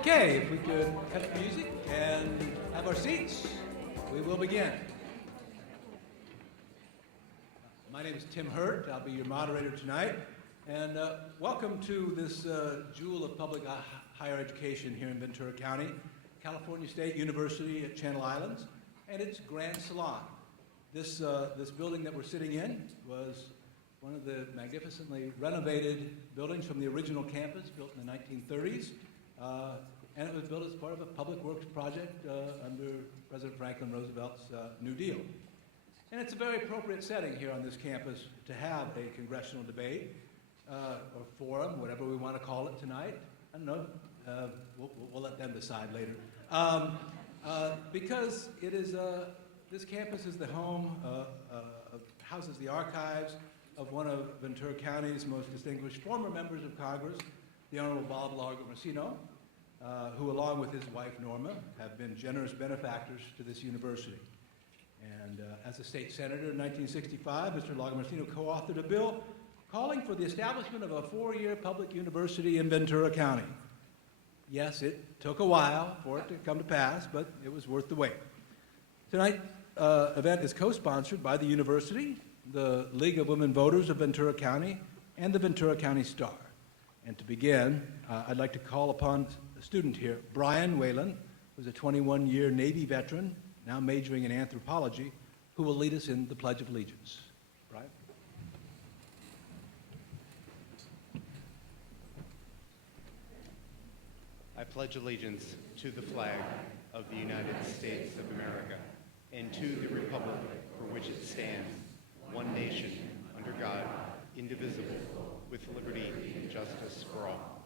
Okay, if we could cut the music and have our seats, we will begin. My name is Tim Hurt. I'll be your moderator tonight. And welcome to this jewel of public higher education here in Ventura County, California State University at Channel Islands, and its Grand Salon. This building that we're sitting in was one of the magnificently renovated buildings from the original campus, built in the 1930s. And it was built as part of a public works project under President Franklin Roosevelt's New Deal. And it's a very appropriate setting here on this campus to have a congressional debate or forum, whatever we want to call it tonight. I don't know. We'll let them decide later. Because it is, this campus is the home, houses the archives of one of Ventura County's most distinguished former members of Congress, the Honorable Bob Lagomarsino, who along with his wife Norma have been generous benefactors to this university. And as a state senator in 1965, Mr. Lagomarsino co-authored a bill calling for the establishment of a 4-year public university in Ventura County. Yes, it took a while for it to come to pass, but it was worth the wait. Tonight's event is co-sponsored by the university, the League of Women Voters of Ventura County, and the Ventura County Star. And to begin, I'd like to call upon a student here, Brian Whalen, who's a 21-year Navy veteran, now majoring in anthropology, who will lead us in the Pledge of Allegiance. Brian? I pledge allegiance to the flag of the United States of America and to the republic for which it stands, one nation, under God, indivisible, with liberty and justice for all.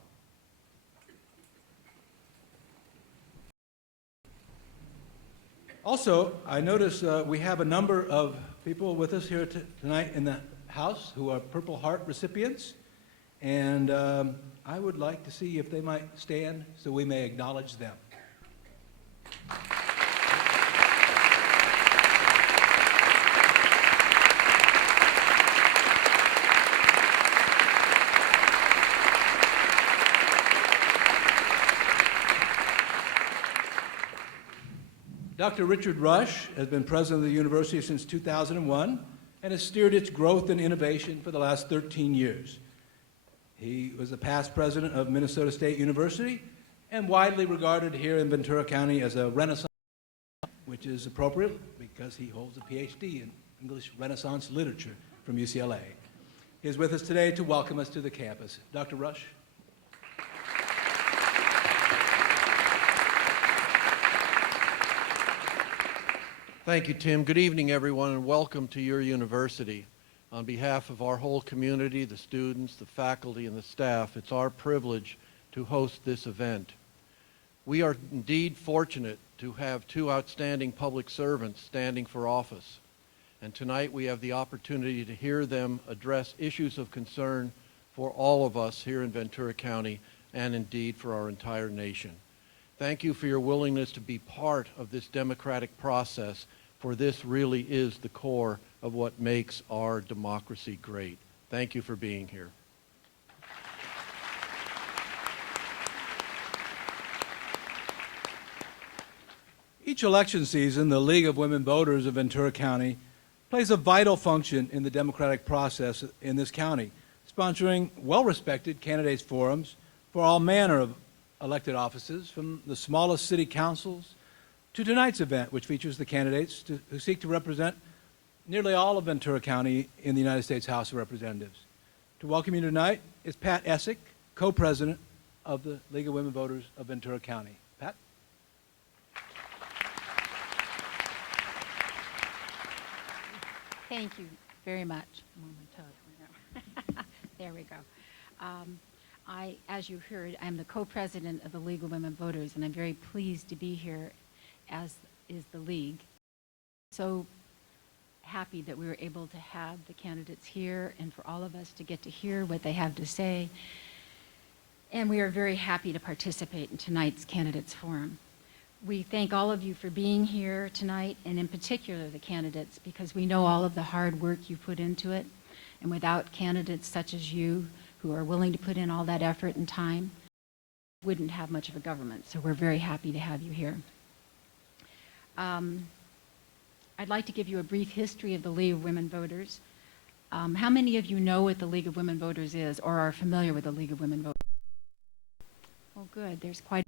Also, I notice we have a number of people with us here tonight in the house who are Purple Heart recipients, and I would like to see if they might stand so we may acknowledge them. Dr. Richard Rush has been president of the university since 2001 and has steered its growth and innovation for the last 13 years. He was the past president of Minnesota State University and widely regarded here in Ventura County as a Renaissance, which is appropriate because he holds a PhD in English Renaissance literature from UCLA. He is with us today to welcome us to the campus. Dr. Rush. Thank you, Tim. Good evening, everyone, and welcome to your university. On behalf of our whole community, the students, the faculty, and the staff, it's our privilege to host this event. We are indeed fortunate to have two outstanding public servants standing for office, and tonight we have the opportunity to hear them address issues of concern for all of us here in Ventura County and indeed for our entire nation. Thank you for your willingness to be part of this democratic process, for this really is the core of what makes our democracy great. Thank you for being here. Each election season, the League of Women Voters of Ventura County plays a vital function in the democratic process in this county, sponsoring well-respected candidates forums for all manner of elected offices, from the smallest city councils to tonight's event, which features the candidates who seek to represent nearly all of Ventura County in the United States House of Representatives. To welcome you tonight is Pat Essick, co-president of the League of Women Voters of Ventura County. Pat? Thank you very much. I'm on my toes. There we go. As you heard, I'm the co-president of the League of Women Voters, and I'm very pleased to be here, as is the League. So happy that we were able to have the candidates here and for all of us to get to hear what they have to say. And we are very happy to participate in tonight's candidates forum. We thank all of you for being here tonight, and in particular the candidates, because we know all of the hard work you put into it. And without candidates such as you, who are willing to put in all that effort and time, wouldn't have much of a government. So we're very happy to have you here. I'd like to give you a brief history of the League of Women Voters. How many of you know what the League of Women Voters is or are familiar with the League of Women Voters? Oh, good. There's quite.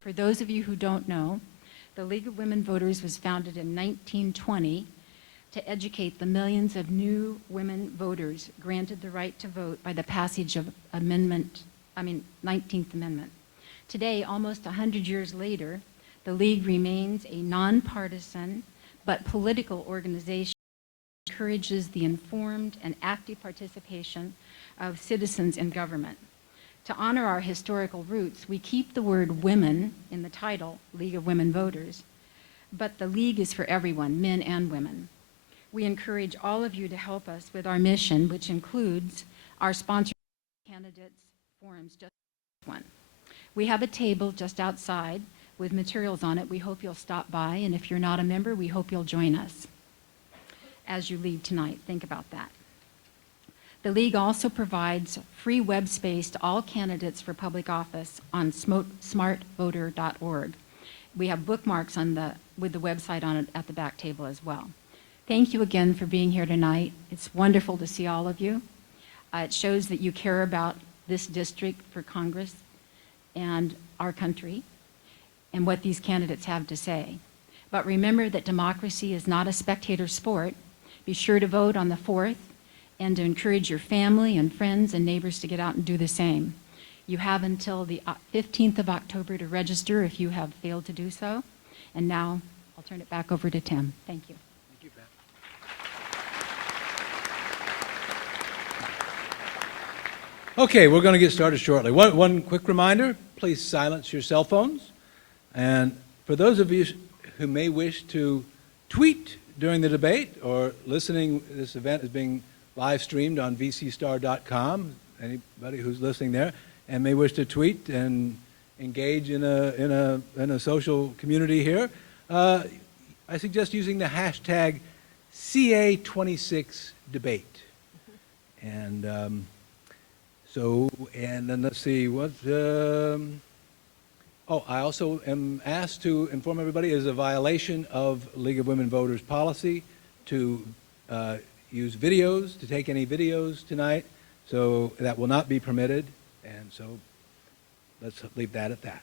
For those of you who don't know, the League of Women Voters was founded in 1920 to educate the millions of new women voters granted the right to vote by the passage of 19th Amendment. Today, almost 100 years later, the League remains a nonpartisan but political organization that encourages the informed and active participation of citizens in government. To honor our historical roots, we keep the word women in the title, League of Women Voters, but the League is for everyone, men and women. We encourage all of you to help us with our mission, which includes our sponsor candidates forums, just one. We have a table just outside with materials on it. We hope you'll stop by, and if you're not a member, we hope you'll join us as you leave tonight. Think about that. The League also provides free web space to all candidates for public office on smartvoter.org. We have bookmarks with the website on it at the back table as well. Thank you again for being here tonight. It's wonderful to see all of you. It shows that you care about this district for Congress and our country and what these candidates have to say. But remember that democracy is not a spectator sport. Be sure to vote on the 4th and to encourage your family and friends and neighbors to get out and do the same. You have until the 15th of October to register if you have failed to do so. And now I'll turn it back over to Tim. Thank you. Thank you, Pat. Okay, we're going to get started shortly. One quick reminder, please silence your cell phones. And for those of you who may wish to tweet during the debate or listening, this event is being live streamed on vcstar.com, anybody who's listening there, and may wish to tweet and engage in a social community here, I suggest using the hashtag CA26debate. And and then let's see, I also am asked to inform everybody it is a violation of League of Women Voters policy to use videos, to take any videos tonight, so that will not be permitted, and so let's leave that at that.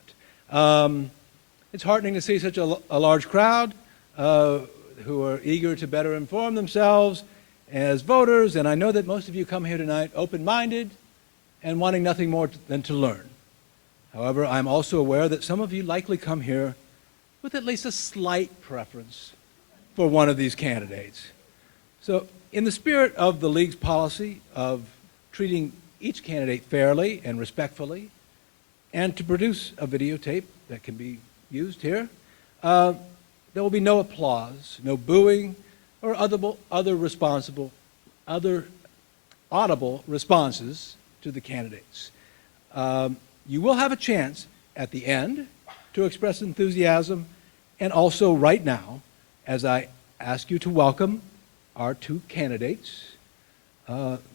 It's heartening to see such a large crowd who are eager to better inform themselves as voters, and I know that most of you come here tonight open-minded and wanting nothing more than to learn. However, I'm also aware that some of you likely come here with at least a slight preference for one of these candidates. So, in the spirit of the League's policy of treating each candidate fairly and respectfully, and to produce a videotape that can be used here, there will be no applause, no booing, or other audible responses to the candidates. You will have a chance at the end to express enthusiasm, and also right now, as I ask you to welcome our two candidates,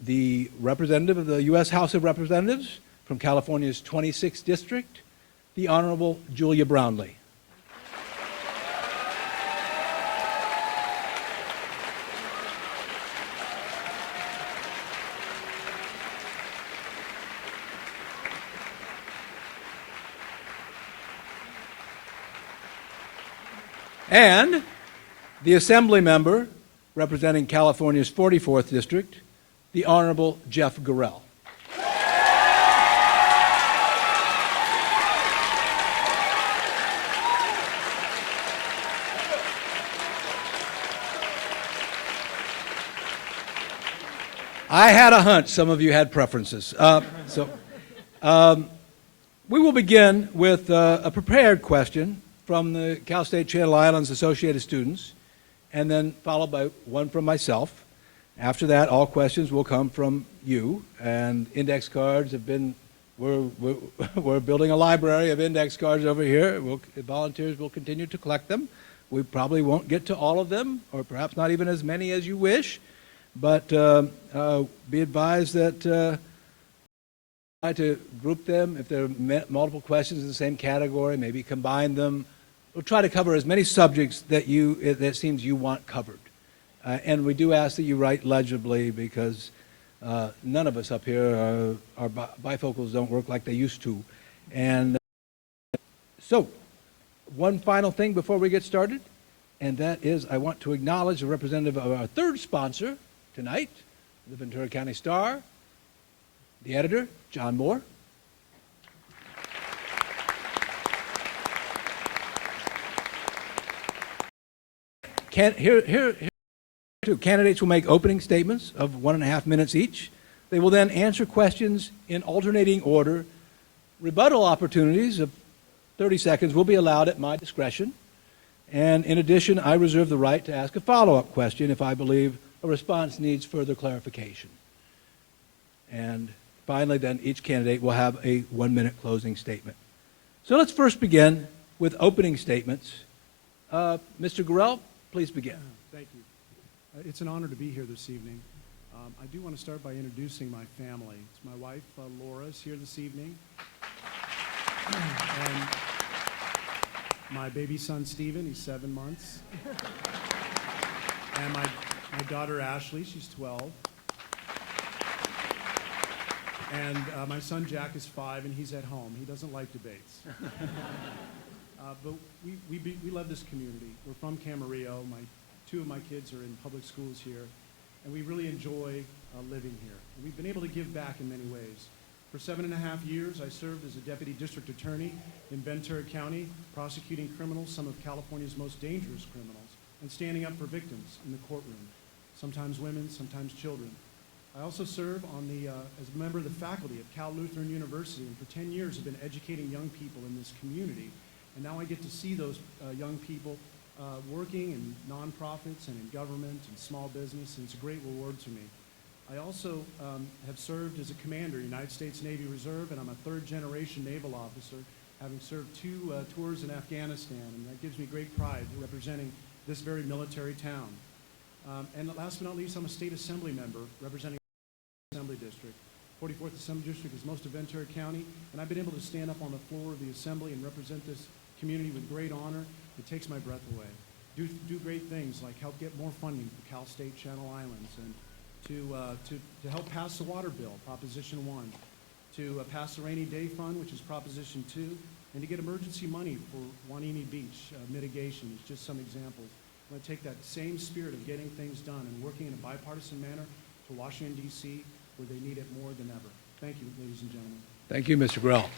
the representative of the U.S. House of Representatives from California's 26th District, the Honorable Julia Brownley. And the Assembly member representing California's 44th District, the Honorable Jeff Gorell. I had a hunch some of you had preferences. We will begin with a prepared question from the Cal State Channel Islands Associated Students, and then followed by one from myself. After that, all questions will come from you, and index cards have been, we're building a library of index cards over here. Volunteers will continue to collect them. We probably won't get to all of them, or perhaps not even as many as you wish, but be advised that Try to group them. If there are multiple questions in the same category, maybe combine them. We'll try to cover as many subjects that that seems you want covered. And we do ask that you write legibly because none of us up here, our bifocals don't work like they used to. And so, one final thing before we get started, and that is I want to acknowledge a representative of our third sponsor tonight, the Ventura County Star, the editor, John Moore. Here, candidates will make opening statements of 1.5 minutes each. They will then answer questions in alternating order. Rebuttal opportunities of 30 seconds will be allowed at my discretion. And in addition, I reserve the right to ask a follow-up question if I believe a response needs further clarification. And finally, then, each candidate will have a 1-minute closing statement. So let's first begin with opening statements. Mr. Gorell, please begin. Thank you. It's an honor to be here this evening. I do want to start by introducing my family. It's my wife, Laura, is here this evening. And my baby son, Stephen, he's 7 months. And my daughter, Ashley, she's 12. And my son, Jack, is 5, and he's at home. He doesn't like debates. But we love this community. We're from Camarillo. Two of my kids are in public schools here, and we really enjoy living here. And we've been able to give back in many ways. For 7.5 years, I served as a deputy district attorney in Ventura County, prosecuting criminals, some of California's most dangerous criminals, and standing up for victims in the courtroom, sometimes women, sometimes children. I also serve as a member of the faculty at Cal Lutheran University, and for 10 years have been educating young people in this community. And now I get to see those young people working in nonprofits and in government and small business, and it's a great reward to me. I also have served as a commander, United States Navy Reserve, and I'm a third-generation naval officer, having served 2 tours in Afghanistan, and that gives me great pride representing this very military town. And last but not least, I'm a state assembly member representing the Assembly District. 44th Assembly District is most of Ventura County, and I've been able to stand up on the floor of the Assembly and represent this community with great honor. It takes my breath away. Do great things like help get more funding for Cal State Channel Islands, and to help pass the water bill, Proposition 1, to pass the Rainy Day Fund, which is Proposition 2, and to get emergency money for Wanini Beach mitigation. It's just some examples. I'm going to take that same spirit of getting things done and working in a bipartisan manner to Washington, D.C., where they need it more than ever. Thank you, ladies and gentlemen. Thank you, Mr. Gorell.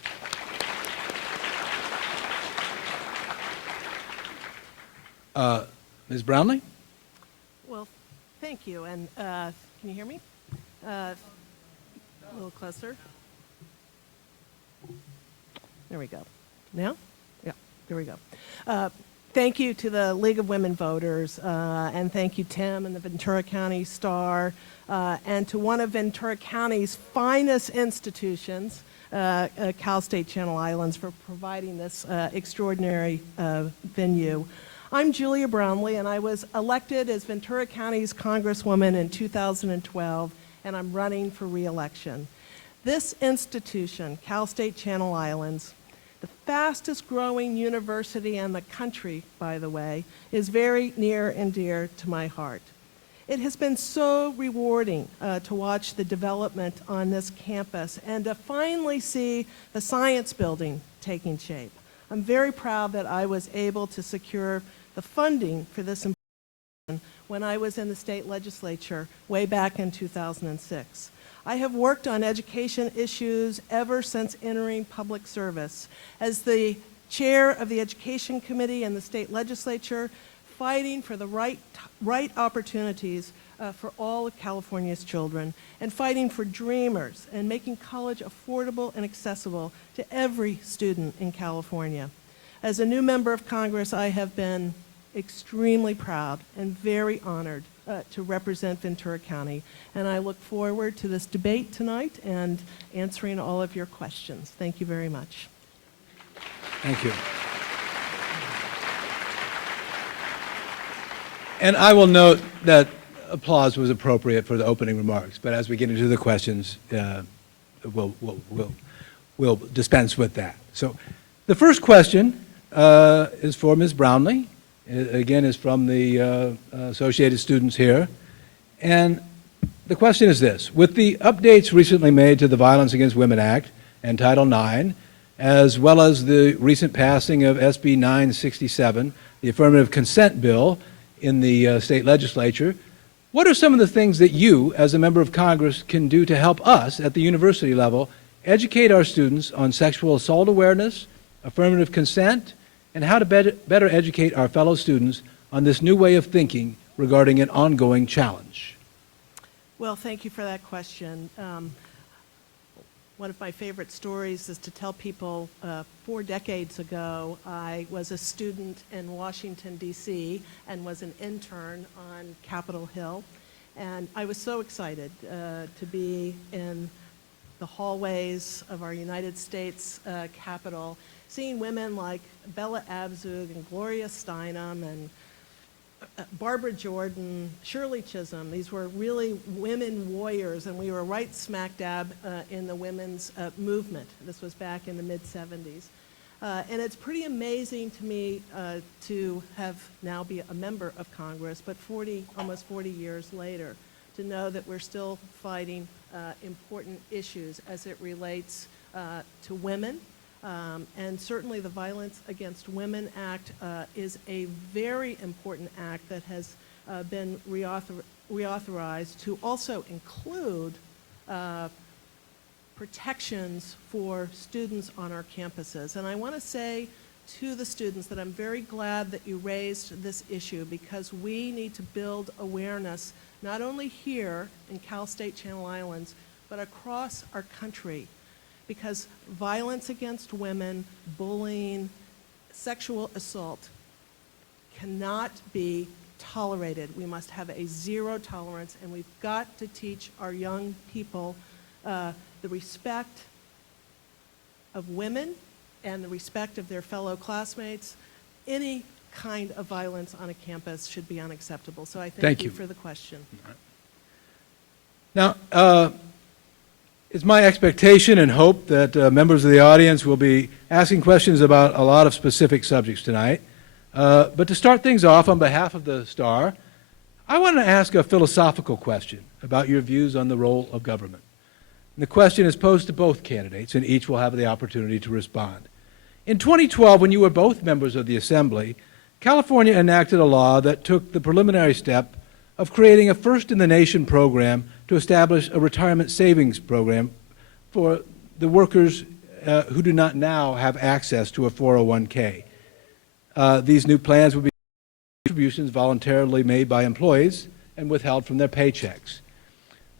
Ms. Brownley? Well, thank you. And can you hear me? A little closer. There we go. Now? Yeah, there we go. Thank you to the League of Women Voters, and thank you, Tim, and the Ventura County Star, and to one of Ventura County's finest institutions, Cal State Channel Islands, for providing this extraordinary venue. I'm Julia Brownley, and I was elected as Ventura County's Congresswoman in 2012, and I'm running for re-election. This institution, Cal State Channel Islands, the fastest growing university in the country, by the way, is very near and dear to my heart. It has been so rewarding to watch the development on this campus and to finally see the science building taking shape. I'm very proud that I was able to secure the funding for this when I was in the state legislature way back in 2006. I have worked on education issues ever since entering public service. As the chair of the Education Committee in the state legislature, fighting for the right opportunities for all of California's children, and fighting for dreamers and making college affordable and accessible to every student in California. As a new member of Congress, I have been extremely proud and very honored to represent Ventura County, and I look forward to this debate tonight and answering all of your questions. Thank you very much. Thank you. And I will note that applause was appropriate for the opening remarks, but as we get into the questions, will dispense with that. So the first question is for Ms. Brownley. Again, is from the Associated Students here. And the question is this: with the updates recently made to the Violence Against Women Act and Title IX, as well as the recent passing of SB 967, the affirmative consent bill in the state legislature, what are some of the things that you, as a member of Congress, can do to help us at the university level educate our students on sexual assault awareness, affirmative consent, and how to better educate our fellow students on this new way of thinking regarding an ongoing challenge? Well, thank you for that question. One of my favorite stories is to tell people 4 decades ago, I was a student in Washington, D.C., and was an intern on Capitol Hill. And I was so excited to be in the hallways of our United States Capitol, seeing women like Bella Abzug and Gloria Steinem and Barbara Jordan, Shirley Chisholm. These were really women warriors, and we were right smack dab in the women's movement. This was back in the mid-'70s. And it's pretty amazing to me to have now be a member of Congress, but almost 40 years later, to know that we're still fighting important issues as it relates to women. And certainly the Violence Against Women Act is a very important act that has been reauthorized to also include protections for students on our campuses. And I want to say to the students that I'm very glad that you raised this issue, because we need to build awareness not only here in Cal State Channel Islands, but across our country. Because violence against women, bullying, sexual assault cannot be tolerated. We must have a zero tolerance, and we've got to teach our young people the respect of women and the respect of their fellow classmates. Any kind of violence on a campus should be unacceptable. So I thank you for the question. Now, it's my expectation and hope that members of the audience will be asking questions about a lot of specific subjects tonight. But to start things off, on behalf of the STAR, I want to ask a philosophical question about your views on the role of government. And the question is posed to both candidates, and each will have the opportunity to respond. In 2012, when you were both members of the Assembly, California enacted a law that took the preliminary step of creating a first-in-the-nation program to establish a retirement savings program for the workers who do not now have access to a 401k. These new plans would be contributions voluntarily made by employees and withheld from their paychecks.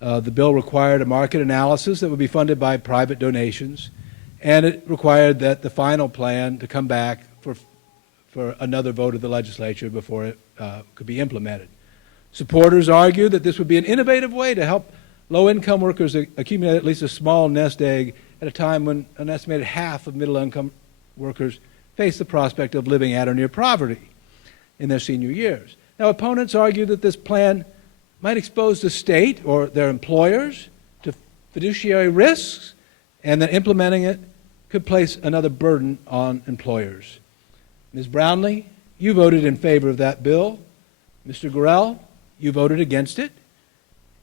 The bill required a market analysis that would be funded by private donations, and it required that the final plan to come back for another vote of the legislature before it could be implemented. Supporters argue that this would be an innovative way to help low-income workers accumulate at least a small nest egg at a time when an estimated half of middle-income workers face the prospect of living at or near poverty in their senior years. Now, opponents argue that this plan might expose the state or their employers to fiduciary risks, and that implementing it could place another burden on employers. Ms. Brownley, you voted in favor of that bill. Mr. Gorell, you voted against it.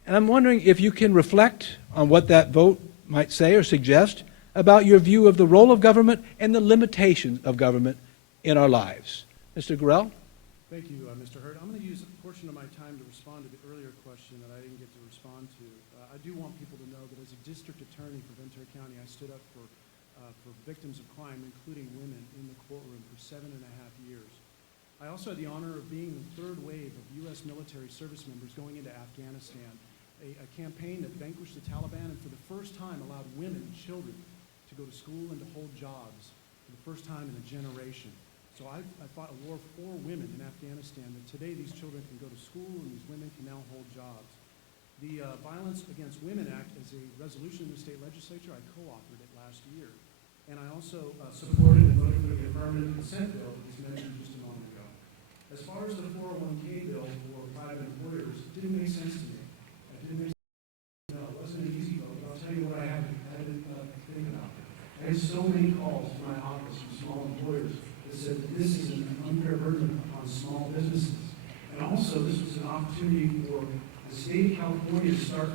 And I'm wondering if you can reflect on what that vote might say or suggest about your view of the role of government and the limitations of government in our lives. Mr. Gorell? Thank you, Mr. Hurd. I'm going to use a portion of my time to respond to the earlier question that I didn't get to respond to. I do want people to know that as a district attorney for Ventura County, I stood up for victims of crime, including women, in the courtroom for 7.5 years. I also had the honor of being the third wave of U.S. military service members going into Afghanistan, a campaign that vanquished the Taliban and for the first time allowed women and children to go to school and to hold jobs for the first time in a generation. So I fought a war for women in Afghanistan, that today these children can go to school and these women can now hold jobs. The Violence Against Women Act is a resolution in the state legislature. I co-authored it last year. And I also supported and voted for the affirmative consent bill that was mentioned just a moment ago. As far as the 401k bill for private employers, it didn't make sense to me. It didn't make sense. No, it wasn't an easy vote, but I'll tell you what I had to I had so many calls to my office from small employers that said that this is an unfair burden upon small businesses. And also, this was an opportunity for the state of California to start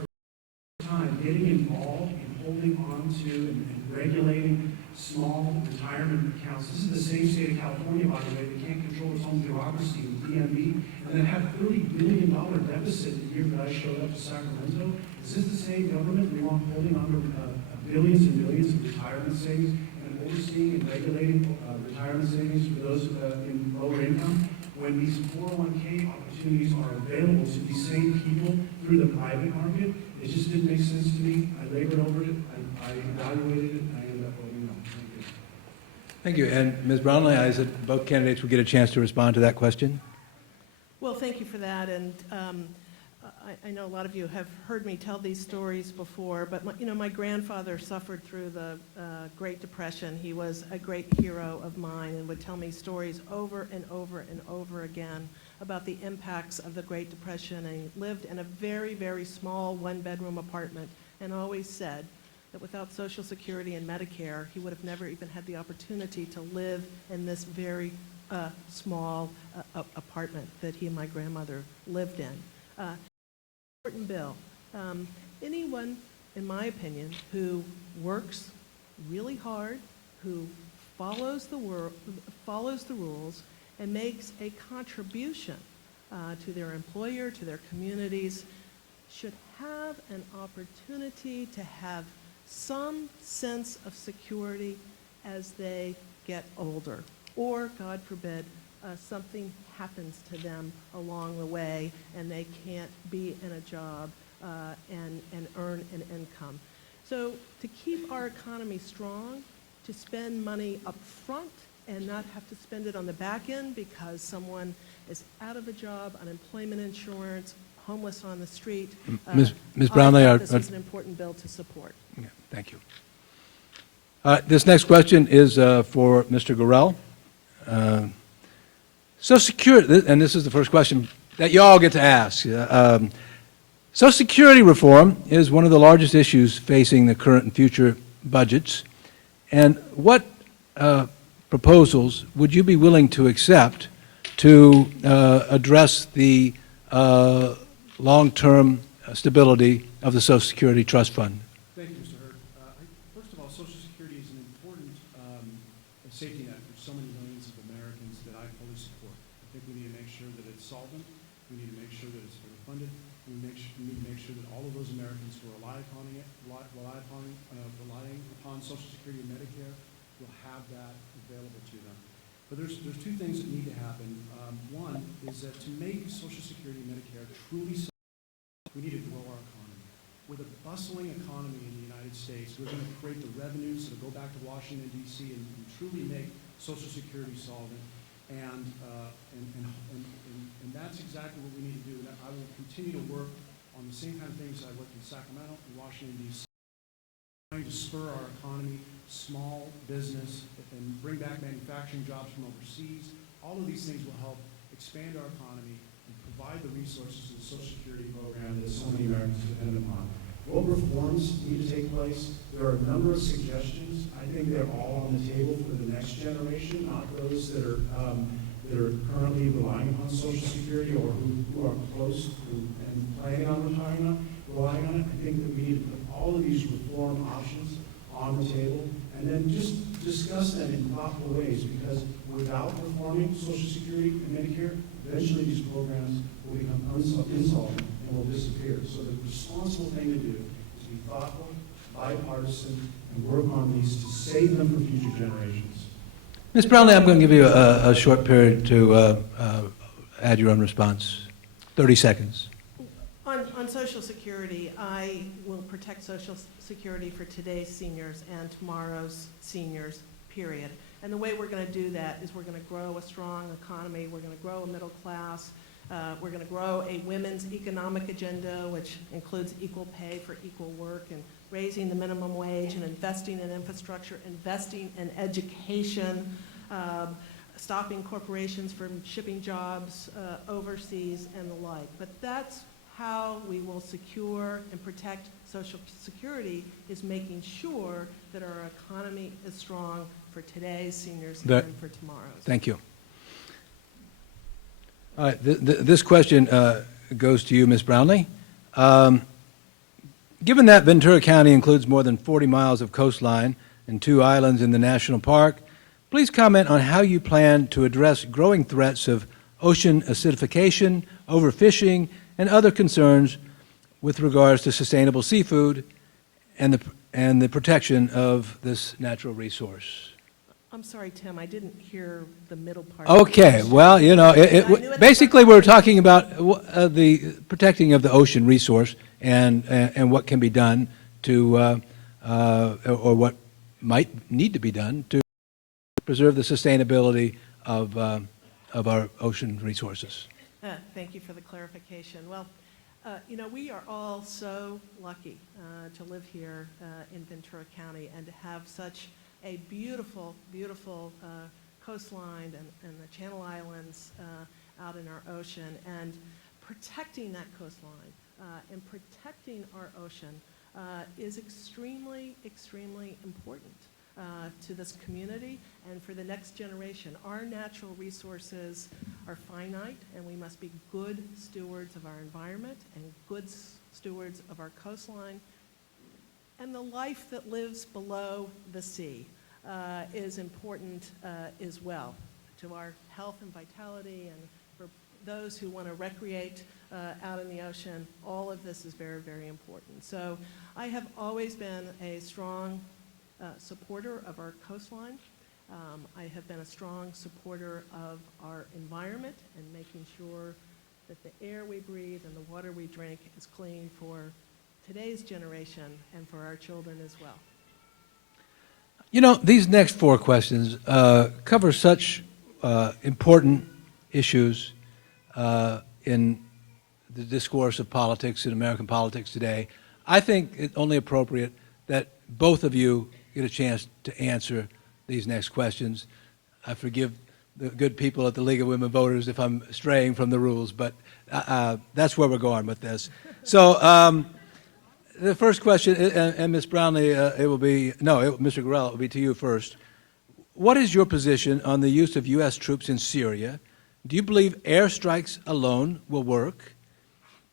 time getting involved in holding on to and regulating small retirement accounts. This is the same state of California, by the way, that can't control its own bureaucracy with DMV, and then had a $30 billion deficit the year that I showed up to Sacramento. Is this the same government we want holding on to billions and billions of retirement savings and overseeing and regulating retirement savings for those in lower income, when these 401k opportunities are available to these same people through the private market? It just didn't make sense to me. I labored over it, I evaluated it, and I ended up voting no. Thank you. Thank you. And Ms. Brownley, I said both candidates will get a chance to respond to that question. Well, thank you for that, and I know a lot of you have heard me tell these stories before, but my grandfather suffered through the Great Depression. He was a great hero of mine and would tell me stories over and over and over again about the impacts of the Great Depression, and he lived in a very, very small one-bedroom apartment and always said that without Social Security and Medicare, he would have never even had the opportunity to live in this very small apartment that he and my grandmother lived in. Important bill. Anyone, in my opinion, who works really hard, who follows the rules, and makes a contribution to their employer, to their communities, should have an opportunity to have some sense of security as they get older, or, God forbid, something happens to them along the way and they can't be in a job and earn an income. So to keep our economy strong, to spend money up front and not have to spend it on the back end because someone is out of a job, unemployment insurance, homeless on the street. Ms. Brownley, this is an important bill to support. Yeah, thank you. This next question is for Mr. Gorell. Social Security, and this is the first question that you all get to ask. Social Security reform is one of the largest issues facing the current and future budgets. And what proposals would you be willing to accept to address the long-term stability of the Social Security Trust Fund? Thank you, Mr. Hurd. First of all, Social Security is an important safety net for so many millions of Americans that I fully support. I think we need to make sure that it's solvent. We need to make sure that it's fully funded. We need to make sure that all of those Americans who are relying upon Social Security and Medicare will have that available to them. But there's two things that need to happen. One is that to make Social Security and Medicare truly solvent, we need to grow our economy. With a bustling economy in the United States, we're going to create the revenues that go back to Washington, D.C. and truly make Social Security solvent. And that's exactly what we need to do. And I will continue to work on the same kind of things I worked in Sacramento and Washington, D.C. Trying to spur our economy, small business, and bring back manufacturing jobs from overseas. All of these things will help expand our economy and provide the resources to the Social Security program that so many Americans depend upon. What reforms need to take place? There are a number of suggestions. I think they're all on the table for the next generation, not those that are currently relying upon Social Security or who are close to and planning on relying on it. I think that we need to put all of these reform options on the table and then just discuss them in thoughtful ways, because without reforming Social Security and Medicare, eventually these programs will become insolvent and will disappear. So the responsible thing to do is be thoughtful, bipartisan, and work on these to save them for future generations. Ms. Brownley, I'm going to give you a short period to add your own response. 30 seconds. On Social Security, I will protect Social Security for today's seniors and tomorrow's seniors, period. And the way we're going to do that is we're going to grow a strong economy, we're going to grow a middle class, we're going to grow a women's economic agenda, which includes equal pay for equal work and raising the minimum wage and investing in infrastructure, investing in education, stopping corporations from shipping jobs overseas and the like. But that's how we will secure and protect Social Security is making sure that our economy is strong for today's seniors and for tomorrow's. Thank you. All right, this question goes to you, Ms. Brownley. Given that Ventura County includes more than 40 miles of coastline and 2 islands in the national park, please comment on how you plan to address growing threats of ocean acidification, overfishing, and other concerns with regards to sustainable seafood and the protection of this natural resource. I'm sorry, Tim, I didn't hear the middle part. Okay, well, you know, basically we're talking about the protecting of the ocean resource and what can be done to, or what might need to be done to preserve the sustainability of our ocean resources. Thank you for the clarification. Well, you know, we are all so lucky to live here in Ventura County and to have such a beautiful, beautiful coastline and the Channel Islands out in our ocean. And protecting that coastline and protecting our ocean is extremely, extremely important to this community and for the next generation. Our natural resources are finite, and we must be good stewards of our environment and good stewards of our coastline. And the life that lives below the sea is important as well to our health and vitality, and for those who want to recreate out in the ocean. All of this is very, very important. So I have always been a strong supporter of our coastline. I have been a strong supporter of our environment and making sure that the air we breathe and the water we drink is clean for today's generation and for our children as well. You know, these next 4 questions cover such important issues in the discourse of politics in American politics today. I think it's only appropriate that both of you get a chance to answer these next questions. I forgive the good people at the League of Women Voters if I'm straying from the rules, but that's where we're going with this. So the first question, and Ms. Brownley, it will be, no, Mr. Gorell, it will be to you first. What is your position on the use of U.S. troops in Syria? Do you believe airstrikes alone will work?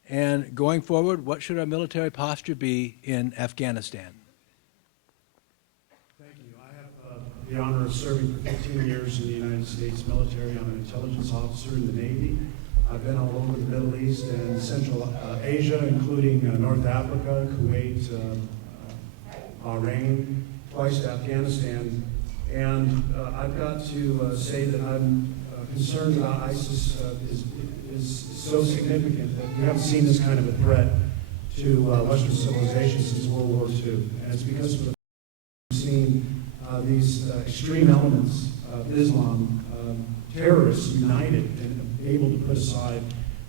And going forward, what should our military posture be in Afghanistan? Thank you. I have the honor of serving for 15 years in the United States military. I'm an intelligence officer in the Navy. I've been all over the Middle East and Central Asia, including North Africa, Kuwait, Bahrain, twice to Afghanistan. And I've got to say that I'm concerned about ISIS is so significant that we haven't seen this kind of a threat to Western civilization since World War II. And it's because of the we've seen these extreme elements of Islam, terrorists united and able to put aside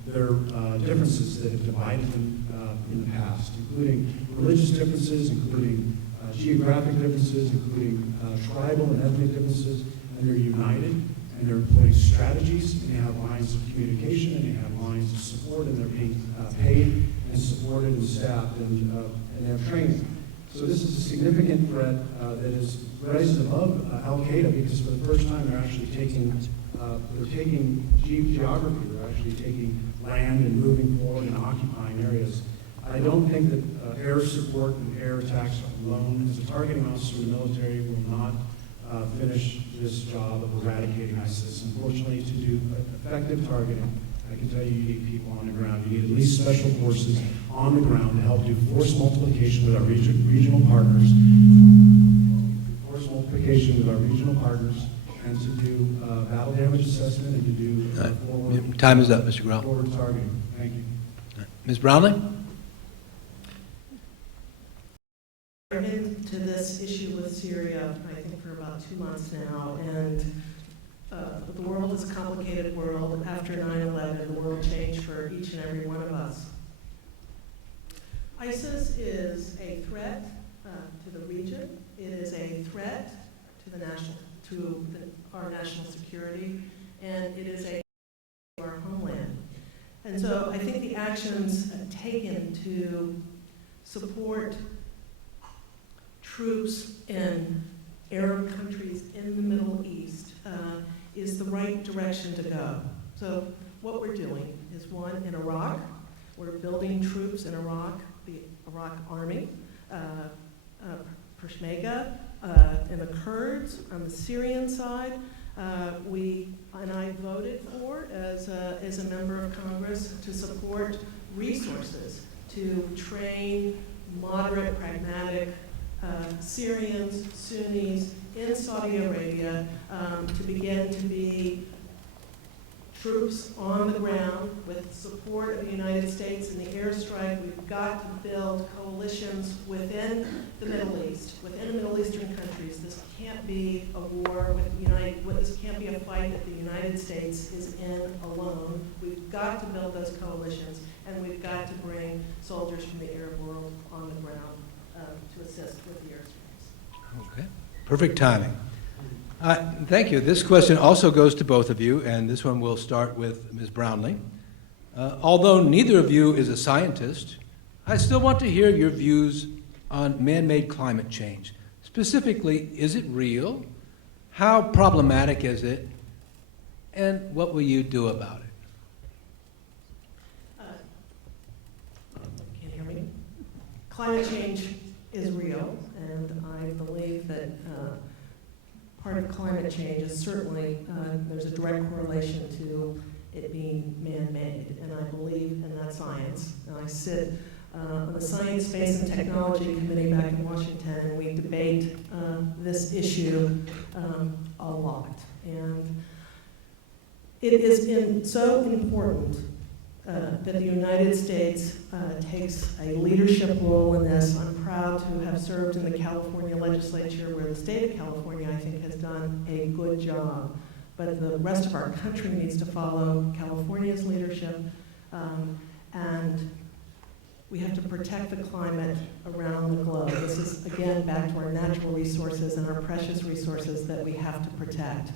their differences that have divided them in the past, including religious differences, including geographic differences, including tribal and ethnic differences, and they're united, and they're employing strategies, and they have lines of communication, and they have lines of support, and they're being paid and supported and staffed, and they have training. So this is a significant threat that is raised above Al-Qaeda, because for the first time they're actually taking geography, they're actually taking land and moving forward and occupying areas. I don't think that air support and air attacks alone as a targeting officer in the military will not finish this job of eradicating ISIS. Unfortunately, to do effective targeting, I can tell you, you need people on the ground. You need at least special forces on the ground to help do force multiplication with our regional partners, and to do battle damage assessment and to do forward. Time is up, Mr. Gorell. Forward targeting. Thank you. Ms. Brownley? We're into this issue with Syria, I think, for about 2 months now, and the world is a complicated world. After 9/11, the world changed for each and every one of us. ISIS is a threat to the region. It is a threat to our national security, and it is a to our homeland. And so I think the actions taken to support troops in Arab countries in the Middle East is the right direction to go. So what we're doing is, one, in Iraq, we're building troops in Iraq, the Iraq Army, Peshmerga, and the Kurds on the Syrian side. I voted for, as a member of Congress, to support resources to train moderate, pragmatic Syrians, Sunnis in Saudi Arabia to begin to be troops on the ground with support of the United States in the airstrike. We've got to build coalitions within the Middle East, within the Middle Eastern countries. This can't be a war this can't be a fight that the United States is in alone. We've got to build those coalitions, and we've got to bring soldiers from the Arab world on the ground to assist with the airstrikes. Okay, perfect timing. Thank you. This question also goes to both of you, and this one will start with Ms. Brownley. Although neither of you is a scientist, I still want to hear your views on man-made climate change. Specifically, is it real? How problematic is it? And what will you do about it? Can't hear me? Climate change is real, and I believe that part of climate change is certainly, there's a direct correlation to it being man-made, and I believe in that science. And I sit on the Science, Space, and Technology Committee back in Washington, and we debate this issue a lot. And it is so important that the United States takes a leadership role in this. I'm proud to have served in the California legislature, where the state of California, I think, has done a good job. But the rest of our country needs to follow California's leadership, and we have to protect the climate around the globe. This is, again, back to our natural resources and our precious resources that we have to protect.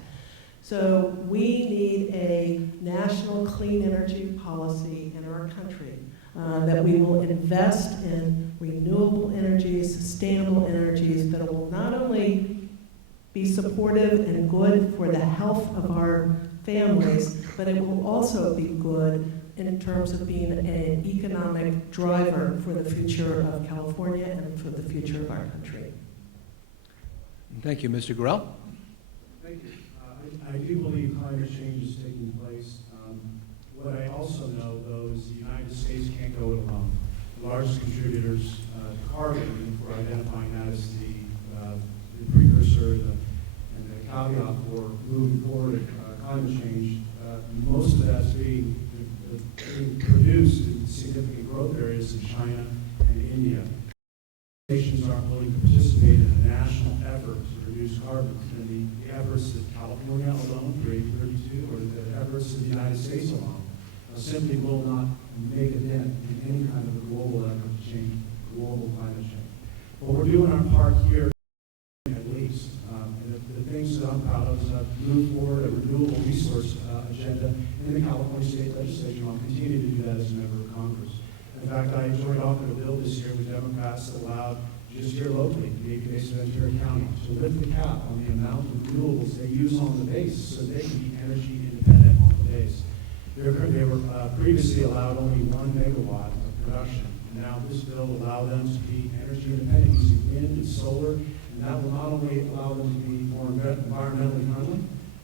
So we need a national clean energy policy in our country that we will invest in renewable energies, sustainable energies that will not only be supportive and good for the health of our families, but it will also be good in terms of being an economic driver for the future of California and for the future of our country. Thank you, Mr. Gorell. Thank you. I do believe climate change is taking place. What I also know, though, is the United States can't go it alone. The largest contributors to carbon, for identifying that as the precursor and the caveat for moving forward climate change, most of that's being produced in significant growth areas in China and India. Nations aren't willing to participate in a national effort to reduce carbon. And the efforts that California alone through 832, or the efforts of the United States alone, simply will not make a dent in any kind of a global effort to change global climate change. But we're doing our part here, at least. And the things that I'm proud of is I've moved forward a renewable resource agenda in the California State Legislature, and I'll continue to do that as a member of Congress. In fact, I joined offered a bill this year with Democrats that allowed, just here locally, the base of Ventura County, to lift the cap on the amount of renewables they use on the base so they can be energy independent on the base. They were previously allowed only 1 megawatt of production, and now this bill will allow them to be energy independent using wind and solar, and that will not only allow them to be more environmentally friendly,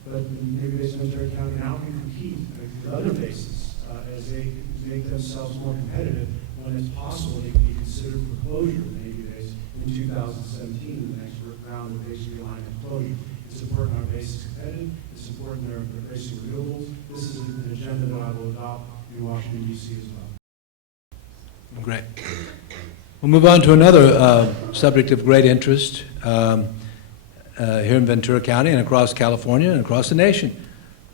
but maybe base of Ventura County now can compete with other bases as they make themselves more competitive when it's possible they can be considered for closure of the Navy base in 2017, the next round of base realignment closure. It's important our base is competitive. It's important they're embracing renewables. This is an agenda that I will adopt in Washington, D.C. as well. Great. We'll move on to another subject of great interest here in Ventura County and across California and across the nation.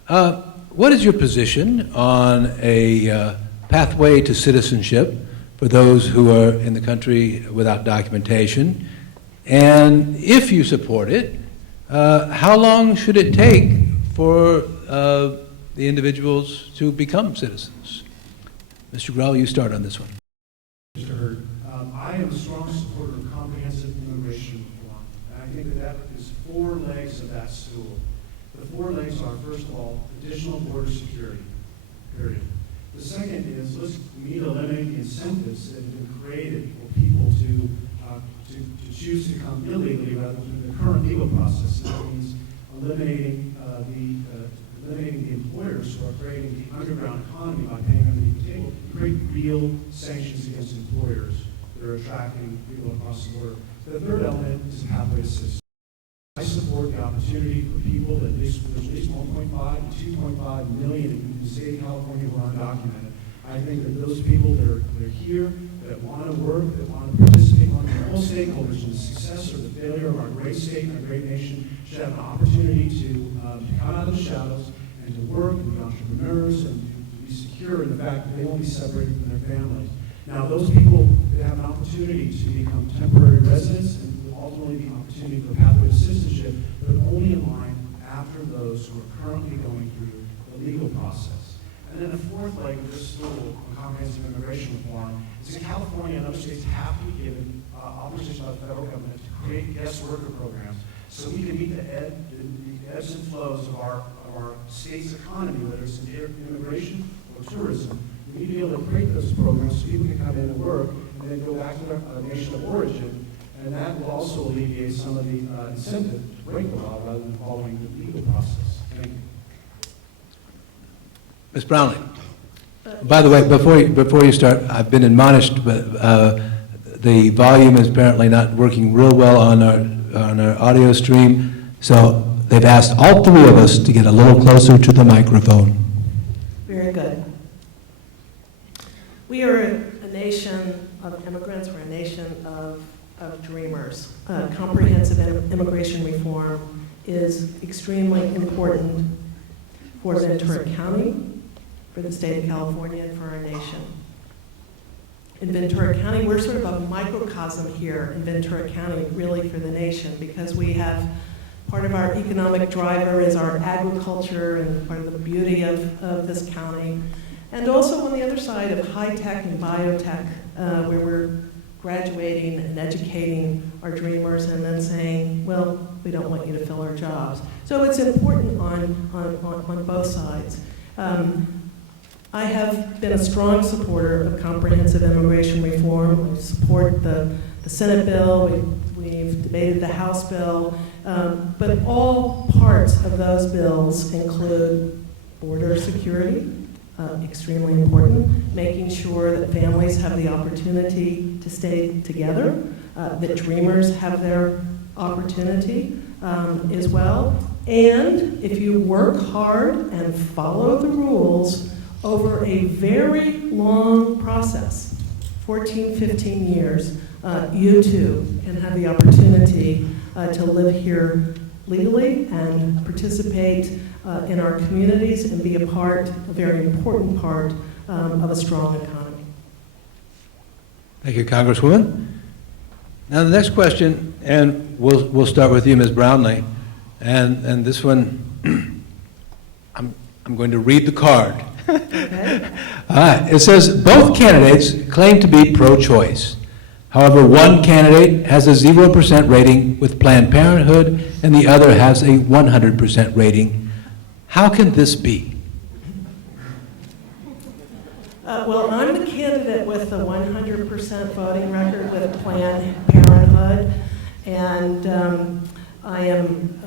What is your position on a pathway to citizenship for those who are in the country without documentation? And if you support it, how long should it take for the individuals to become citizens? Mr. Gorell, you start on this one. Mr. Hurd, I I am a strong supporter of comprehensive immigration reform. And I think that is 4 legs of that stool. The 4 legs are, first of all, additional border security, period. The second is, we need to eliminate the incentives that have been created for people to choose to come illegally rather than the current legal process. That means eliminating the employers who are creating the underground economy by paying under the table, create real sanctions against employers that are attracting people across the border. The third element is pathway assistance. I support the opportunity for people, there's at least 1.5 to 2.5 million in the state of California who are undocumented. I think that those people that are here, that want to work, that want to participate, want to be all stakeholders in the success or the failure of our great state and our great nation, should have an opportunity to come out of the shadows and to work and be entrepreneurs and to be secure in the fact that they won't be separated from their families. Now, those people that have an opportunity to become temporary residents and ultimately the opportunity for pathway citizenship, but only in line after those who are currently going through the legal process. And then the fourth leg of this stool on comprehensive immigration reform is that California and other states have to be given authorization by the federal government to create guest worker programs so we can meet the ebbs and flows of our state's economy, whether it's in immigration or tourism. We need to be able to create those programs so people can come in and work and then go back to their nation of origin. And that will also alleviate some of the incentive to break the law rather than following the legal process. Thank you. Ms. Brownley. By the way, before you start, I've been admonished, but the volume is apparently not working real well on our audio stream. So they've asked all 3 of us to get a little closer to the microphone. Very good. We are a nation of immigrants. We're a nation of dreamers. Comprehensive immigration reform is extremely important for Ventura County, for the state of California, and for our nation. In Ventura County, we're sort of a microcosm here in Ventura County, really for the nation, because we have part of our economic driver is our agriculture and part of the beauty of this county. And also on the other side of high tech and biotech, where we're graduating and educating our dreamers and then saying, well, we don't want you to fill our jobs. So it's important on both sides. I have been a strong supporter of comprehensive immigration reform. I support the Senate bill. We've debated the House bill. But all parts of those bills include border security, extremely important, making sure that families have the opportunity to stay together, that dreamers have their opportunity as well. And if you work hard and follow the rules over a very long process, 14, 15 years, you too can have the opportunity to live here legally and participate in our communities and be a very important part of a strong economy. Thank you, Congresswoman. Now the next question, and we'll start with you, Ms. Brownley, and this one, I'm going to read the card. Okay? All right. It says both candidates claim to be pro-choice. However, one candidate has a 0% rating with Planned Parenthood, and the other has a 100% rating. How can this be? Well, I'm the candidate with the 100% voting record with Planned Parenthood, and I am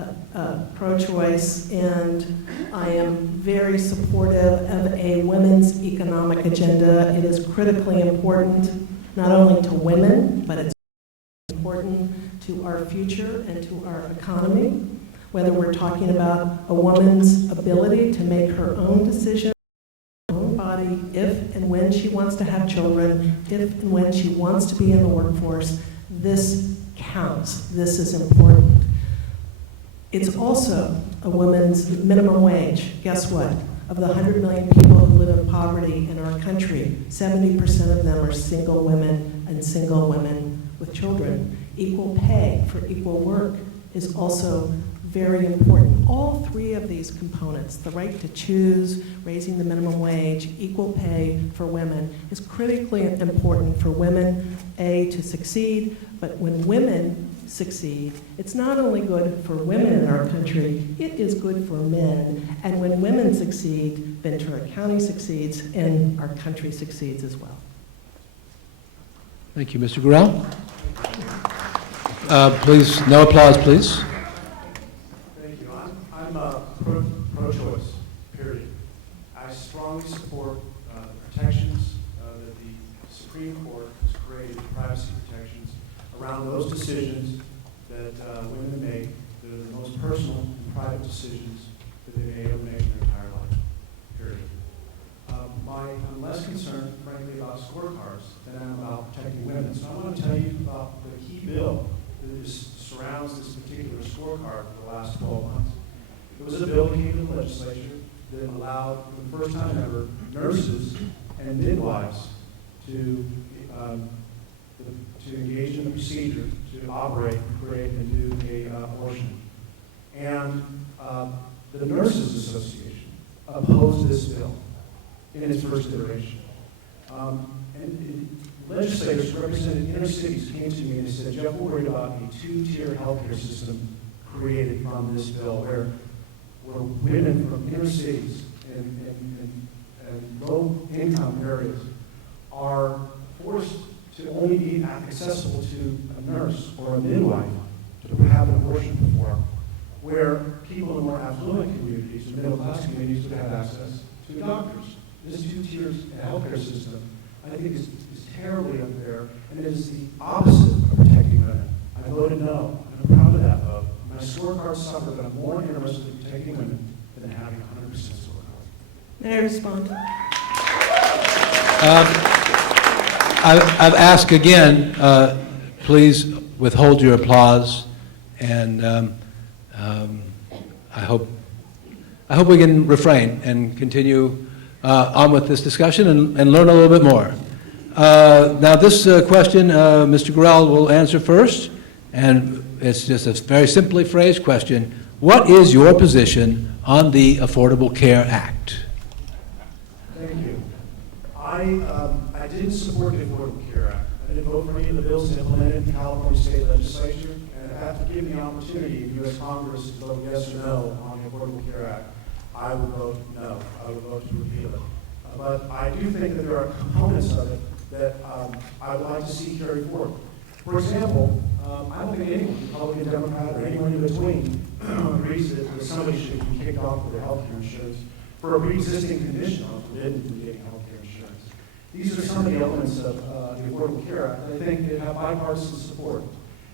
pro-choice, and I am very supportive of a women's economic agenda. It is critically important, not only to women, but it's important to our future and to our economy, whether we're talking about a woman's ability to make her own decisions, her own body, if and when she wants to have children, if and when she wants to be in the workforce. This counts. This is important. It's also a woman's minimum wage. Guess what? Of the 100 million people who live in poverty in our country, 70% of them are single women and single women with children. Equal pay for equal work is also very important. All three of these components, the right to choose, raising the minimum wage, equal pay for women, is critically important for women, A, to succeed, but when women succeed, it's not only good for women in our country, it is good for men. And when women succeed, Ventura County succeeds, and our country succeeds as well. Thank you, Mr. Gorell. Please, no applause, please. Thank you. I'm pro-choice, period. I strongly support the protections that the Supreme Court has created, privacy protections, around those decisions that women make that are the most personal and private decisions that they may ever make in their entire life, period. I'm less concerned, frankly, about scorecards than I am about protecting women. So I want to tell you about the key bill that surrounds this particular scorecard for the last 12 months. It was a bill that came to the legislature that allowed, for the first time ever, nurses and midwives to engage in the procedure to operate, create, and do an abortion. And the Nurses Association opposed this bill in its first iteration. And legislators representing inner cities came to me and they said, Jeff, we're worried about a two-tier healthcare system created from this bill where women from inner cities and low-income areas are forced to only be accessible to a nurse or a midwife to have an abortion performed, where people in more affluent communities or middle-class communities would have access to doctors. This two-tier healthcare system, I think, is terribly unfair, and it is the opposite of protecting women. I voted no, and I'm proud of that vote. My scorecard suffered, but I'm more interested in protecting women than having 100% scorecard. May I respond? I've asked again, please withhold your applause, and I hope we can refrain and continue on with this discussion and learn a little bit more. Now this question, Mr. Gorell will answer first, and it's just a very simply phrased question. What is your position on the Affordable Care Act? Thank you. I didn't support the Affordable Care Act. I didn't vote for any of the bills implemented in the California State Legislature, and if I have to give the opportunity in U.S. Congress to vote yes or no on the Affordable Care Act, I would vote no. I would vote to repeal it. But I do think that there are components of it that I would like to see carried forward. For example, I don't think anyone, Republican, Democrat, or anyone in between, agrees that somebody should be kicked off of their health care insurance for a pre-existing condition or forbidden from getting health care insurance. These are some of the elements of the Affordable Care Act that I think that have bipartisan support.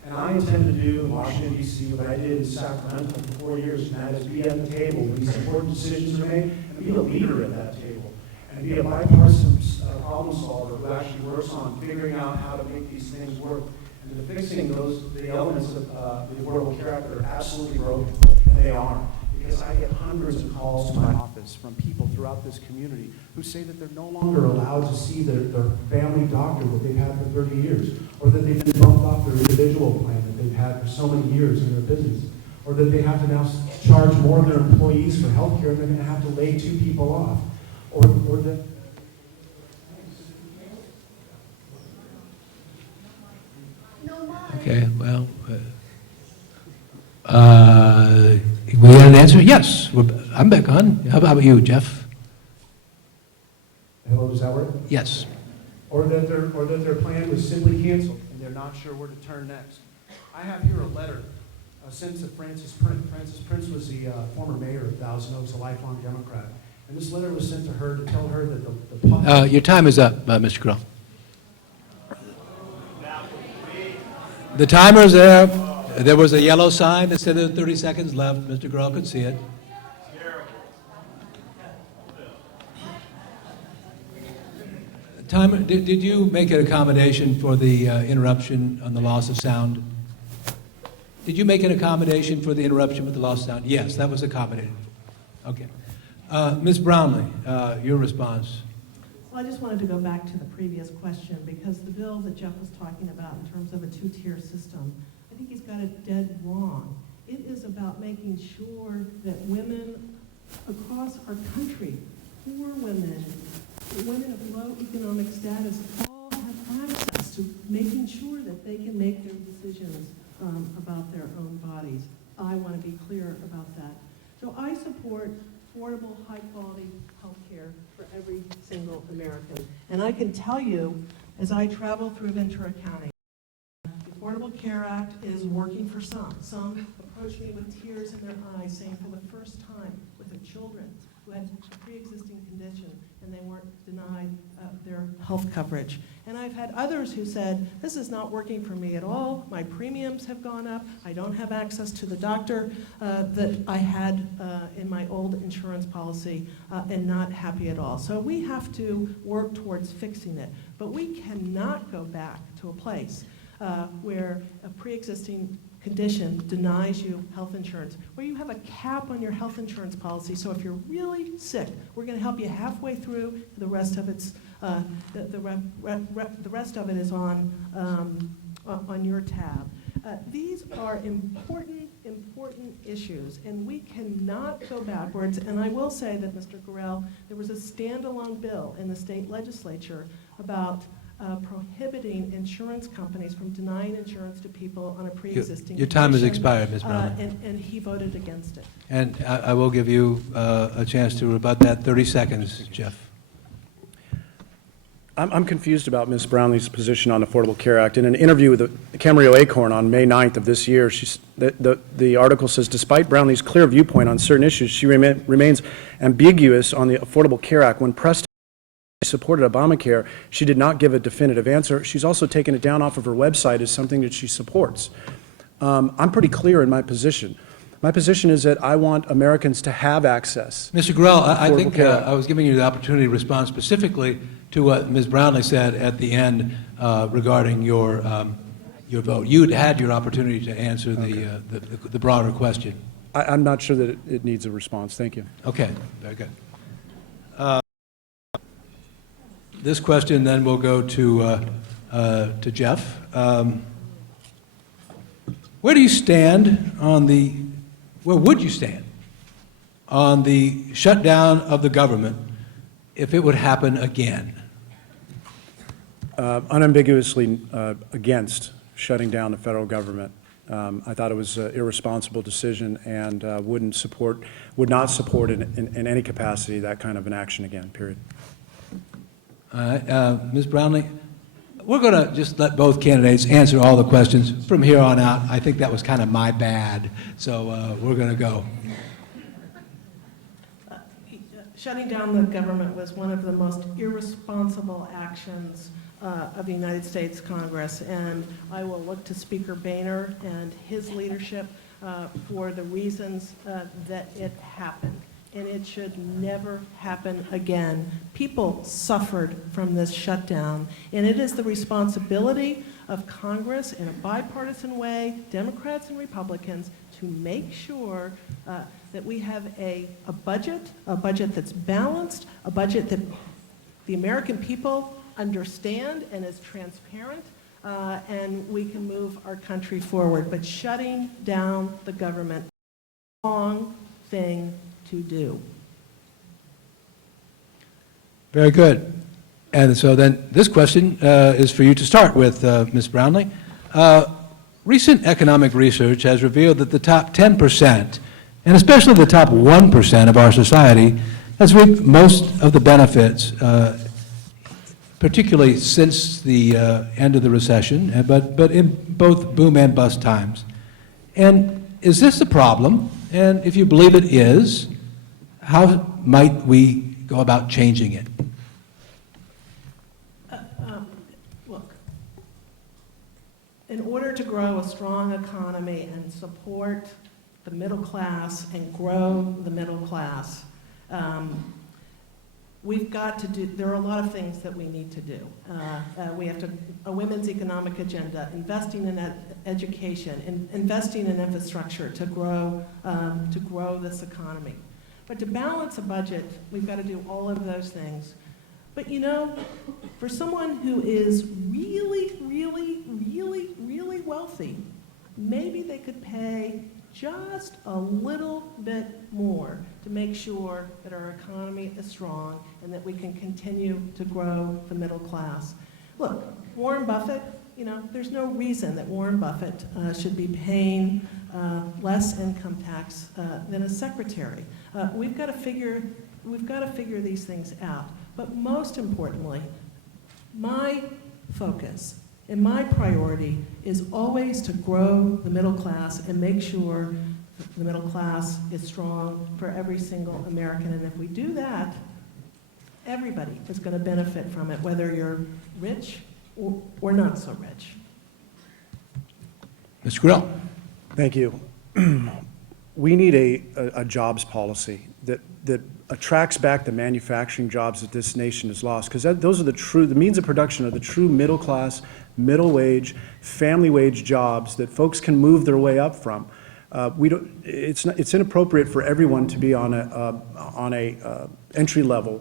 And I intend to do in Washington, D.C. what I did in Sacramento for 4 years, and that is be at the table when these important decisions are made and be a leader at that table. And be a bipartisan problem solver who actually works on figuring out how to make these things work and to fixing the elements of the Affordable Care Act that are absolutely broken, and they are. Because I get hundreds of calls to my office from people throughout this community who say that they're no longer allowed to see their family doctor that they've had for 30 years, or that they've been bumped off their individual plan that they've had for so many years in their business, or that they have to now charge more of their employees for health care and they're going to have to lay 2 people off. Or that Okay, well, we had an answer? Yes, I'm back on. How about you, Jeff? hello, does that work? Yes. Or that their plan was simply canceled and they're not sure where to turn next. I have here a letter sent to Frances Prince. Frances Prince was the former mayor of Thousand Oaks, a lifelong Democrat. And this letter was sent to her to tell her that the public... Your time is up, Mr. Gorell. The timer's there. There was a yellow sign that said there were 30 seconds left. Mr. Gorell could see it. Timer, did you make an accommodation for the interruption on the loss of sound? Did you make an accommodation for the interruption with the loss of sound? Yes, that was accommodated. Okay. Ms. Brownley, your response. Well, I just wanted to go back to the previous question because the bill that Jeff was talking about in terms of a 2-tier system, I think he's got it dead wrong. It is a about making sure that women across our country, poor women, women of low economic status, all have access to making sure that they can make their decisions about their own bodies. I want to be clear about that. So I support affordable, high-quality health care for every single American. And I can tell you, as I travel through Ventura County, the Affordable Care Act is working for some. Some approach me with tears in their eyes saying for the first time with their children who had a pre-existing condition and they weren't denied their health coverage. And I've had others who said, this is not working for me at all. My premiums have gone up. I don't have access to the doctor that I had in my old insurance policy and not happy at all. So we have to work towards fixing it. But we cannot go back to a place where a pre-existing condition denies you health insurance, where you have a cap on your health insurance policy. So if you're really sick, we're going to help you halfway through. The rest of it's the rest of it is on your tab. These are important issues, and we cannot go backwards. And I will say that, Mr. Gorell, there was a standalone bill in the state legislature about prohibiting insurance companies from denying insurance to people on a pre-existing Your time has condition, expired, Ms. Brownley. and he voted against it. And I will give you a chance to rebut that. 30 seconds, Jeff. I'm confused about Ms. Brownley's position on the Affordable Care Act. In an interview with the Camarillo Acorn on May 9th of this year, the article says, despite Brownley's clear viewpoint on certain issues, she remains ambiguous on the Affordable Care Act. When pressed supported Obamacare, she did not give a definitive answer. She's also taken it down off of her website as something that she supports. I'm pretty clear in my position. My position is that I want Americans to have access. Mr. Gorell, I Affordable think Care Act. I was giving you the opportunity to respond specifically to what Ms. Brownley said at the end regarding your vote. You'd had your opportunity to answer the broader question. I'm not sure that it needs a response. Thank you. Okay, very good. This question then will go to Jeff. Where do you stand on where would you stand on the shutdown of the government if it would happen again? Unambiguously against shutting down the federal government. I thought it was an irresponsible decision and would not support in any capacity that kind of an action again, period. All right, Ms. Brownley, we're going to just let both candidates answer all the questions from here on out. I think that was kind of my bad, so we're going to go. Shutting down the government was one of the most irresponsible actions of the United States Congress, and I will look to Speaker Boehner and his leadership for the reasons that it happened. And it should never happen again. People suffered from this shutdown, and it is the responsibility of Congress in a bipartisan way, Democrats and Republicans, to make sure that we have a budget that's balanced, a budget that the American people understand and is transparent, and we can move our country forward. But shutting down the government is the wrong thing to do. Very good. And so then this question is for you to start with, Ms. Brownley. Recent economic research has revealed that the top 10%, and especially the top 1% of our society, has reaped most of the benefits, particularly since the end of the recession, but in both boom and bust times. And is this a problem? And if you believe it is, how might we go about changing it? Look, in order to grow a strong economy and support the middle class and grow the middle class, we've got to do, there are a lot of things that we need to do. We have a women's economic agenda, investing in education, investing in infrastructure to grow this economy. But to balance a budget, we've got to do all of those things. But you know, for someone who is really, really, really, really wealthy, maybe they could pay just a little bit more to make sure that our economy is strong and that we can continue to grow the middle class. Look, Warren Buffett, there's no reason that Warren Buffett should be paying less income tax than a secretary. We've got to figure these things out. But most importantly, my focus and my priority is always to grow the middle class and make sure the middle class is strong for every single American. And if we do that, everybody is going to benefit from it, whether you're rich or not so rich. Mr. Gorell. Thank you. We need a jobs policy that attracts back the manufacturing jobs that this nation has lost, because those are the means of production are the true middle class, middle wage, family wage jobs that folks can move their way up from. It's inappropriate for everyone to be on a entry level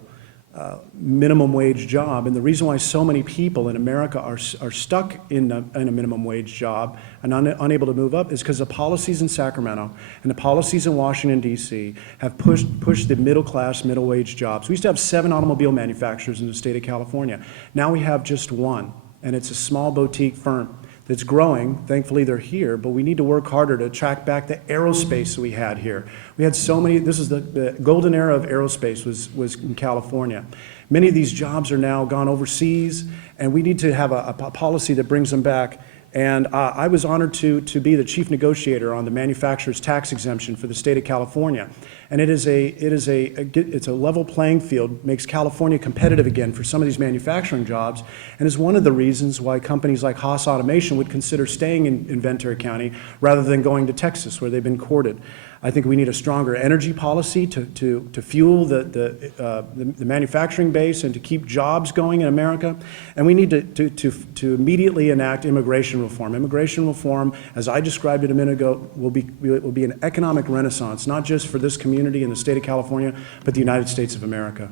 minimum wage job, and the reason why so many people in America are stuck in a minimum wage job and unable to move up is because the policies in Sacramento and the policies in Washington, D.C. have pushed the middle class, middle wage jobs. We used to have 7 automobile manufacturers in the state of California. Now we have just 1, and it's a small boutique firm that's growing. Thankfully, they're here, but we need to work harder to track back the aerospace that we had here. We had so many, this is the golden era of aerospace was in California. Many of these jobs are now gone overseas, and we need to have a policy that brings them back. And I was honored to be the chief negotiator on the manufacturer's tax exemption for the state of California. And it's a level playing field, makes California competitive again for some of these manufacturing jobs, and is one of the reasons why companies like Haas Automation would consider staying in Ventura County rather than going to Texas, where they've been courted. I think we need a stronger energy policy to fuel the manufacturing base and to keep jobs going in America. And we need to immediately enact immigration reform. Immigration reform, as I described it a minute ago, will be an economic renaissance, not just for this community in the state of California, but the United States of America.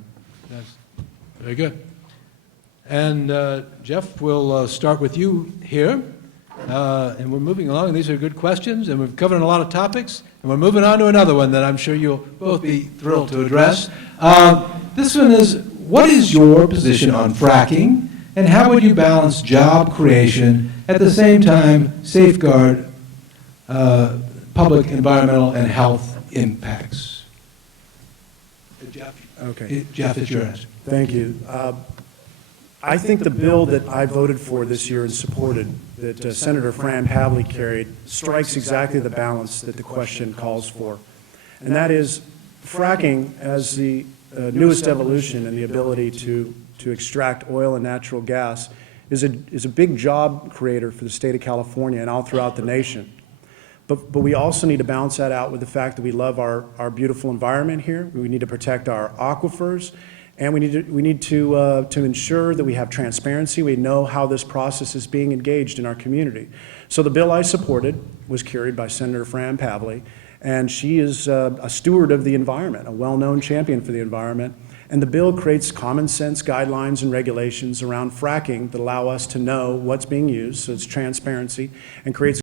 That's very good. And Jeff, we'll start with you here. And we're moving along. These are good questions, and we've covered a lot of topics. And we're moving on to another one that I'm sure you'll both be thrilled to address. This one is, what is your position on fracking, and how would you balance job creation at the same time safeguard public, environmental, and health impacts? Jeff, Okay. Jeff, it's yours. Thank you. I think the bill that I voted for this year and supported, that Senator Fran Pavley carried, strikes exactly the balance that the question calls for. And that is, fracking as the newest evolution in the ability to extract oil and natural gas is a big job creator for the state of California and all throughout the nation. But we also need to balance that out with the fact that we love our beautiful environment here. We need to protect our aquifers. And we need to ensure that we have transparency. We know how this process is being engaged in our community. So the bill I supported was carried by Senator Fran Pavley, and she is a steward of the environment, a well-known champion for the environment. And the bill creates common sense guidelines and regulations around fracking that allow us to know what's being used, so it's transparency, and creates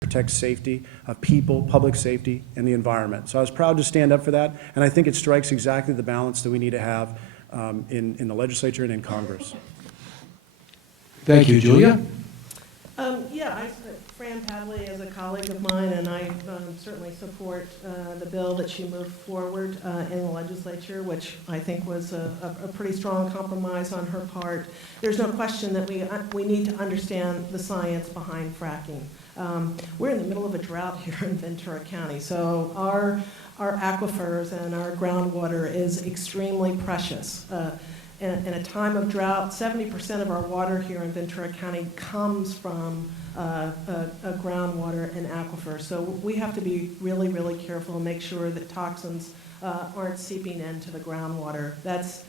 protect safety of people, public safety, and the environment. So I was proud to stand up for that, and I think it strikes exactly the balance that we need to have in the legislature and in Congress. Thank you, Julia. Fran Pavley is a colleague of mine, and I certainly support the bill that she moved forward in the legislature, which I think was a pretty strong compromise on her part. There's no question that we need to understand the science behind fracking. We're in the middle of a drought here in Ventura County, so our aquifers and our groundwater is extremely precious. In a time of drought, 70% of our water here in Ventura County comes from groundwater and aquifer. So we have to be really, really careful and make sure that toxins aren't seeping into the groundwater. That's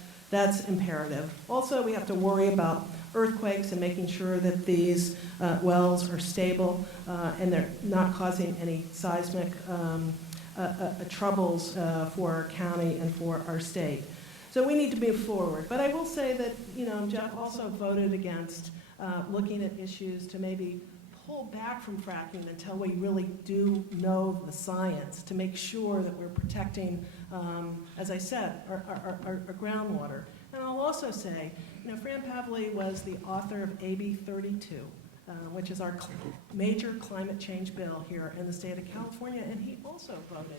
imperative. Also, we have to worry about earthquakes and making sure that these wells are stable and they're not causing any seismic troubles for our county and for our state. So we need to move forward. But I will say that, Jeff also voted against looking at issues to maybe pull back from fracking until we really do know the science to make sure that we're protecting, as I said, our groundwater. And I'll also say, Fran Pavley was the author of AB 32, which is our major climate change bill here in the state of California, and he also voted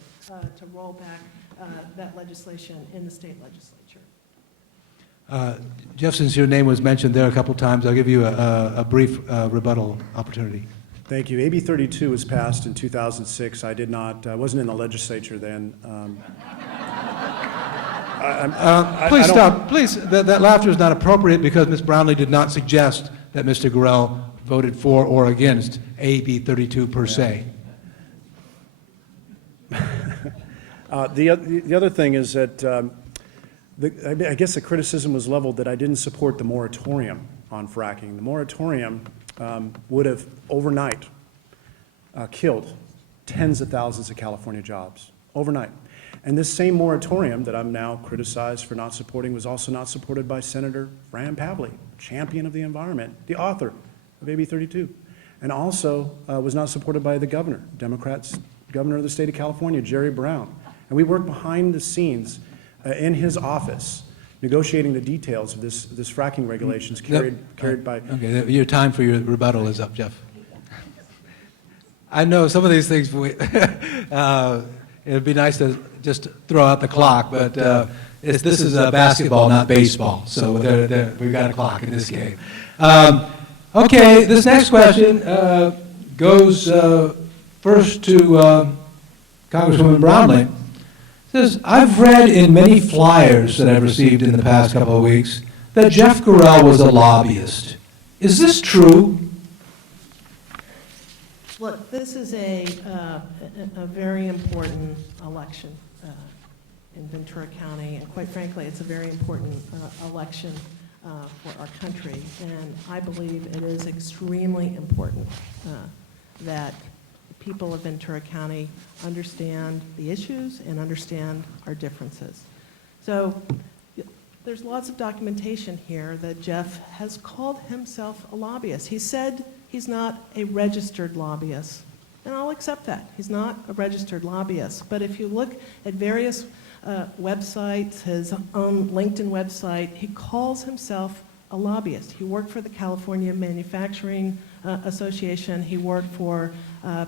to roll back that legislation in the state legislature. Jeff, since your name was mentioned there a couple times, I'll give you a brief rebuttal opportunity. Thank you. AB 32 was passed in 2006. I wasn't in the legislature then. Please stop. Please, that laughter is not appropriate because Ms. Brownley did not suggest that Mr. Gorell voted for or against AB 32 per se. The other thing is that I guess the criticism was leveled that I didn't support the moratorium on fracking. The moratorium would have overnight killed tens of thousands of California jobs, overnight. And this same moratorium that I'm now criticized for not supporting was also not supported by Senator Fran Pavley, champion of the environment, the author of AB 32, and also was not supported by the governor, governor of the state of California, Jerry Brown. And we worked behind the scenes in his office, negotiating the details of this fracking regulations carried by... Okay, your time for your rebuttal is up, Jeff. I know some of these things, it'd be nice to just throw out the clock, but this is basketball, not baseball, so we've got a clock in this game. Okay, this next question goes first to Congresswoman Brownley. Says, I've read in many flyers that I've received in the past couple of weeks that Jeff Gorell was a lobbyist. Is this true? Look, this is a very important election in Ventura County, and quite frankly, it's a very important election for our country. And I believe it is extremely important that people of Ventura County understand the issues and understand our differences. So there's lots of documentation here that Jeff has called himself a lobbyist. He said he's not a registered lobbyist, and I'll accept that. He's not a registered lobbyist. But if you look at various websites, his own LinkedIn website, he calls himself a lobbyist. He worked for the California Manufacturing Association. He worked for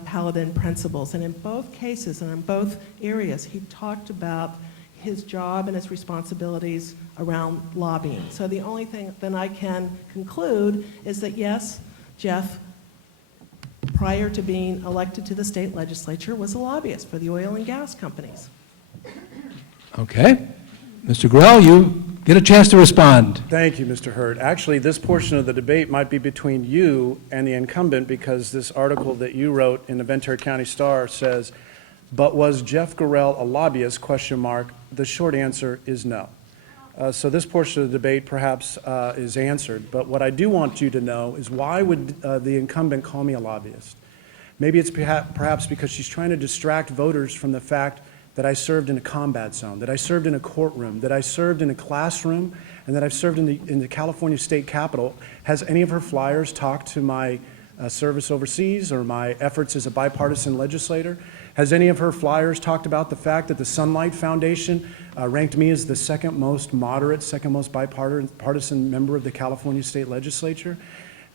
Paladin Principles. And in both cases and in both areas, he talked about his job and his responsibilities around lobbying. So the only thing that I can conclude is that, yes, Jeff, prior to being elected to the state legislature, was a lobbyist for the oil and gas companies. Okay. Mr. Gorell, you get a chance to respond. Thank you, Mr. Hurd. Actually, this portion of the debate might be between you and the incumbent because this article that you wrote in the Ventura County Star says, but was Jeff Gorell a lobbyist, ? The short answer is no. So this portion of the debate perhaps is answered, but what I do want you to know is why would the incumbent call me a lobbyist? Maybe it's perhaps because she's trying to distract voters from the fact that I served in a combat zone, that I served in a courtroom, that I served in a classroom, and that I've served in the California State Capitol. Has any of her flyers talked to my service overseas or my efforts as a bipartisan legislator? Has any of her flyers talked about the fact that the Sunlight Foundation ranked me as the second most moderate, second most bipartisan member of the California State Legislature?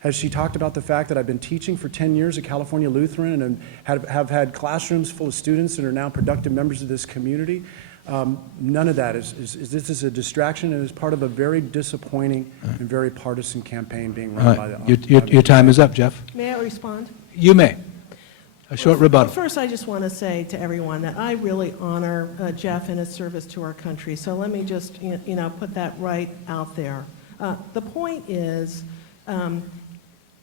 Has she talked about the fact that I've been teaching for 10 years at California Lutheran and have had classrooms full of students that are now productive members of this community? None of that this is a distraction and is part of a very disappointing and very partisan campaign being run by the... Your time is up, Jeff. May I respond? You may. A short rebuttal. First, I just want to say to everyone that I really honor Jeff and his service to our country. So let me just, put that right out there. The point is,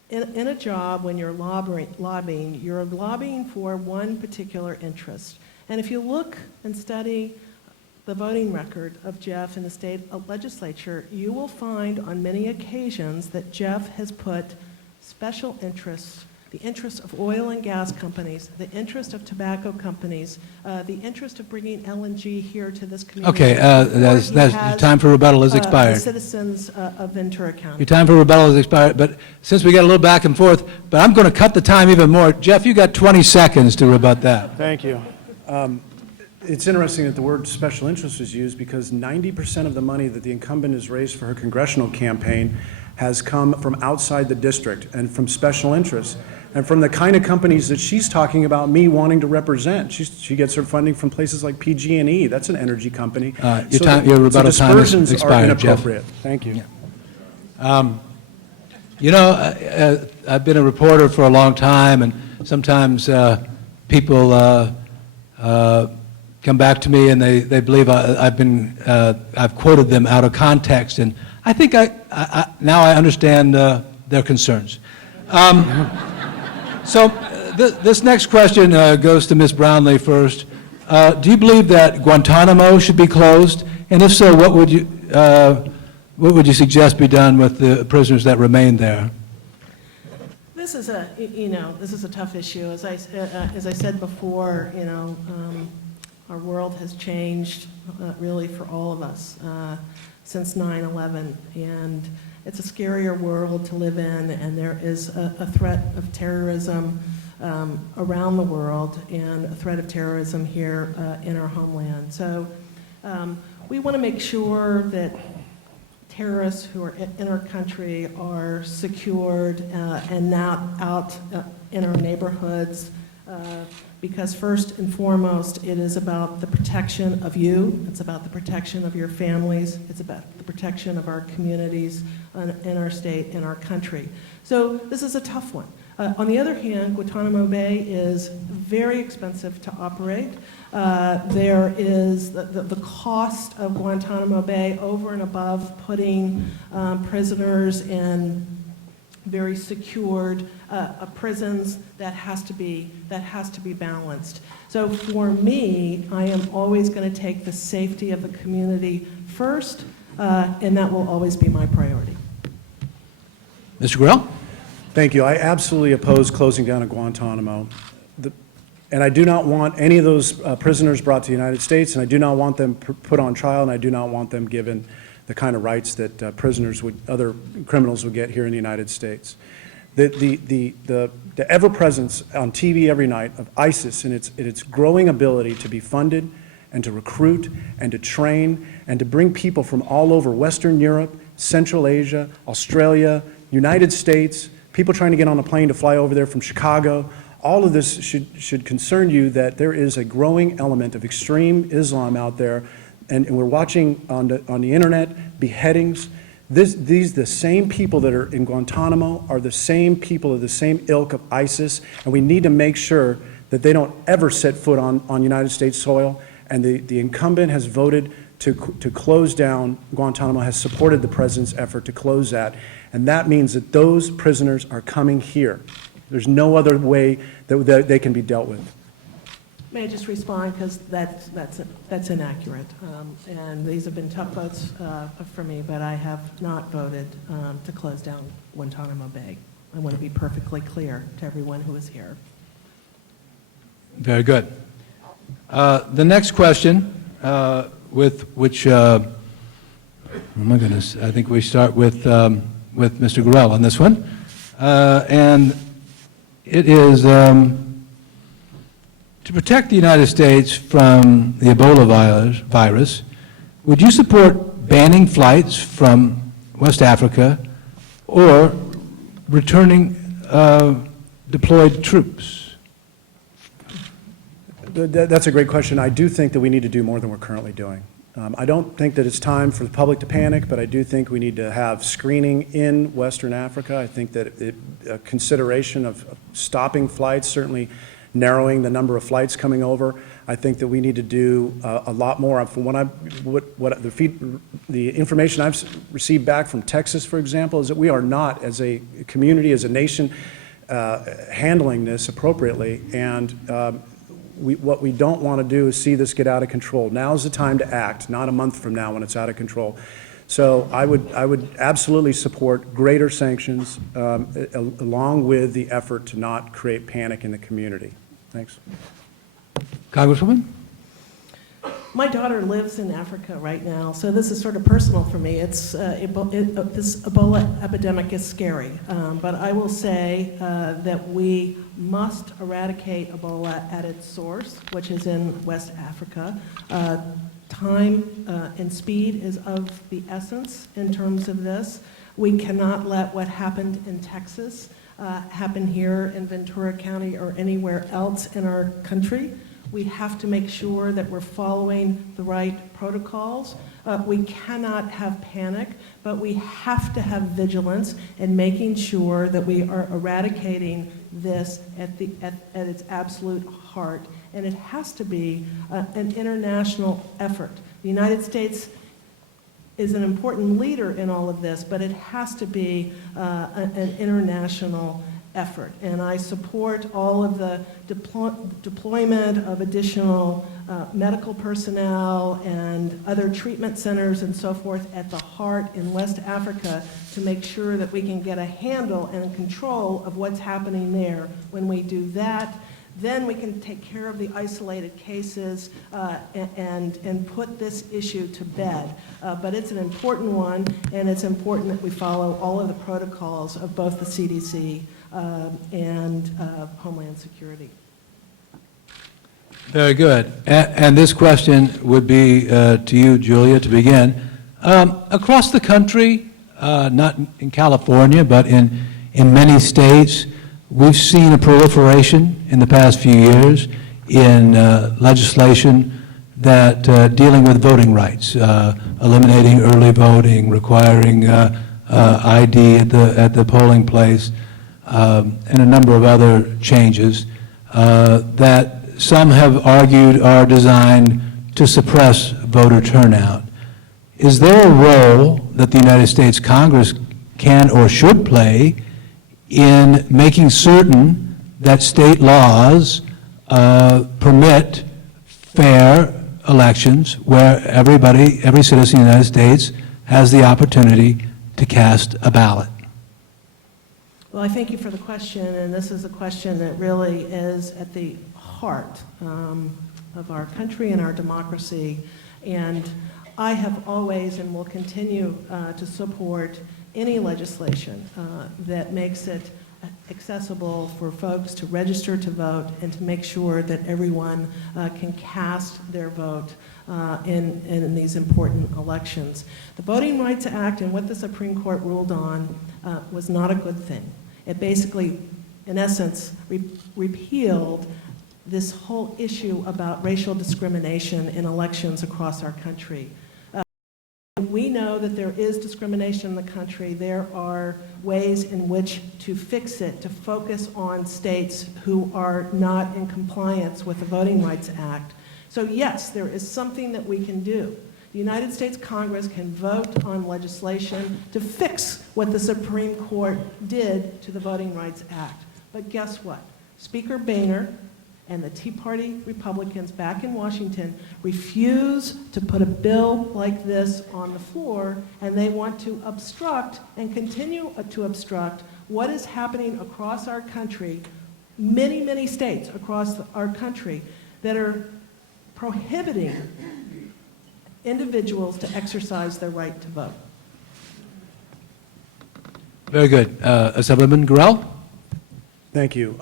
in a job when you're lobbying, you're lobbying for one particular interest. And if you look and study the voting record of Jeff in the state legislature, you will find on many occasions that Jeff has put special interests the interest of oil and gas companies, the interest of tobacco companies, the interest of bringing LNG here to this community. Okay, your time for rebuttal has The expired. citizens of Ventura County. Your time for rebuttal has expired, but since we got a little back and forth, but I'm going to cut the time even more. Jeff, you got 20 seconds to rebut that. Thank you. It's interesting that the word special interest is used because 90% of the money that the incumbent has raised for her congressional campaign has come from outside the district and from special interests and from the kind of companies that she's talking about me wanting to represent. She gets her funding from places like PG&E. That's an energy company. Your rebuttal time has dispersions are expired, Jeff. inappropriate. Thank you. You know, I've been a reporter for a long time, and sometimes people come back to me and they believe I've quoted them out of context, and I think now I understand their concerns. So this next question goes to Ms. Brownley first. Do you believe that Guantanamo should be closed? And if so, what would you suggest be done with the prisoners that remain there? This is a tough issue. As I said before, our world has changed really for all of us since 9/11, and it's a scarier world to live in, and there is a threat of terrorism around the world and a threat of terrorism here in our homeland. So we want to make sure that terrorists who are in our country are secured and not out in our neighborhoods, because first and foremost, it is about the protection of you, it's about the protection of your families, it's about the protection of our communities in our state, in our country. So this is a tough one. On the other hand, Guantanamo Bay is very expensive to operate. There is the cost of Guantanamo Bay over and above putting prisoners in very secured prisons that has to be balanced. So for me, I am always going to take the safety of the community first, and that will always be my priority. Mr. Gorell? Thank you. I absolutely oppose closing down of Guantanamo. And I do not want any of those prisoners brought to the United States, and I do not want them put on trial, and I do not want them given the kind of rights that other criminals would get here in the United States. The ever-presence on TV every night of ISIS and its growing ability to be funded and to recruit and to train and to bring people from all over Western Europe, Central Asia, Australia, United States, people trying to get on a plane to fly over there from Chicago. All of this should concern you that there is a growing element of extreme Islam out there, and we're watching on the internet beheadings. The same people that are in Guantanamo are the same people of the same ilk of ISIS, and we need to make sure that they don't ever set foot on United States soil. And the incumbent has voted to close down Guantanamo, has supported the president's effort to close that, and that means that those prisoners are coming here. There's no other way that they can be dealt with. May I just respond, because that's inaccurate, and these have been tough votes for me, but I have not voted to close down Guantanamo Bay. I want to be perfectly clear to everyone who is here. Very good. The next question, with which, oh my goodness, I think we start with Mr. Gorell on this one, and it is to protect the United States from the Ebola virus. Would you support banning flights from West Africa or returning deployed troops? That's a great question. I do think that we need to do more than we're currently doing. I don't think that it's time for the public to panic, but I do think we need to have screening in Western Africa. I think that a consideration of stopping flights, certainly narrowing the number of flights coming over. I think that we need to do a lot more. From the information I've received back from Texas, for example, is that we are not, as a community, as a nation, handling this appropriately. And what we don't want to do is see this get out of control. Now is the time to act, not a month from now when it's out of control. So I would absolutely support greater sanctions along with the effort to not create panic in the community. Thanks. Congresswoman? My daughter lives in Africa right now, so this is sort of personal for me. This Ebola epidemic is scary, but I will say that we must eradicate Ebola at its source, which is in West Africa. Time and speed is of the essence in terms of this. We cannot let what happened in Texas happen here in Ventura County or anywhere else in our country. We have to make sure that we're following the right protocols. We cannot have panic, but we have to have vigilance in making sure that we are eradicating this at its absolute heart. And it has to be an international effort. The United States is an important leader in all of this, but it has to be an international effort. And I support all of the deployment of additional medical personnel and other treatment centers and so forth at the heart in West Africa to make sure that we can get a handle and control of what's happening there. When we do that, then we can take care of the isolated cases and put this issue to bed. But it's an important one, and it's important that we follow all of the protocols of both the CDC and Homeland Security. Very good. And this question would be to you, Julia, to begin. Across the country, not in California, but in many states, we've seen a proliferation in the past few years in legislation that dealing with voting rights, eliminating early voting, requiring ID at the polling place, and a number of other changes that some have argued are designed to suppress voter turnout. Is there a role that the United States Congress can or should play in making certain that state laws permit fair elections where every citizen in the United States has the opportunity to cast a ballot? Well, I thank you for the question, and this is a question that really is at the heart of our country and our democracy. And I have always and will continue to support any legislation that makes it accessible for folks to register to vote and to make sure that everyone can cast their vote in these important elections. The Voting Rights Act and what the Supreme Court ruled on was not a good thing. It basically, in essence, repealed this whole issue about racial discrimination in elections across our country. We know that there is discrimination in the country. There are ways in which to fix it, to focus on states who are not in compliance with the Voting Rights Act. So yes, there is something that we can do. The United States Congress can vote on legislation to fix what the Supreme Court did to the Voting Rights Act. But guess what? Speaker Boehner and the Tea Party Republicans back in Washington refuse to put a bill like this on the floor, and they want to obstruct and continue to obstruct what is happening across our country, many, many states across our country that are prohibiting individuals to exercise their right to vote. Very good. Assemblyman Gorell? Thank you.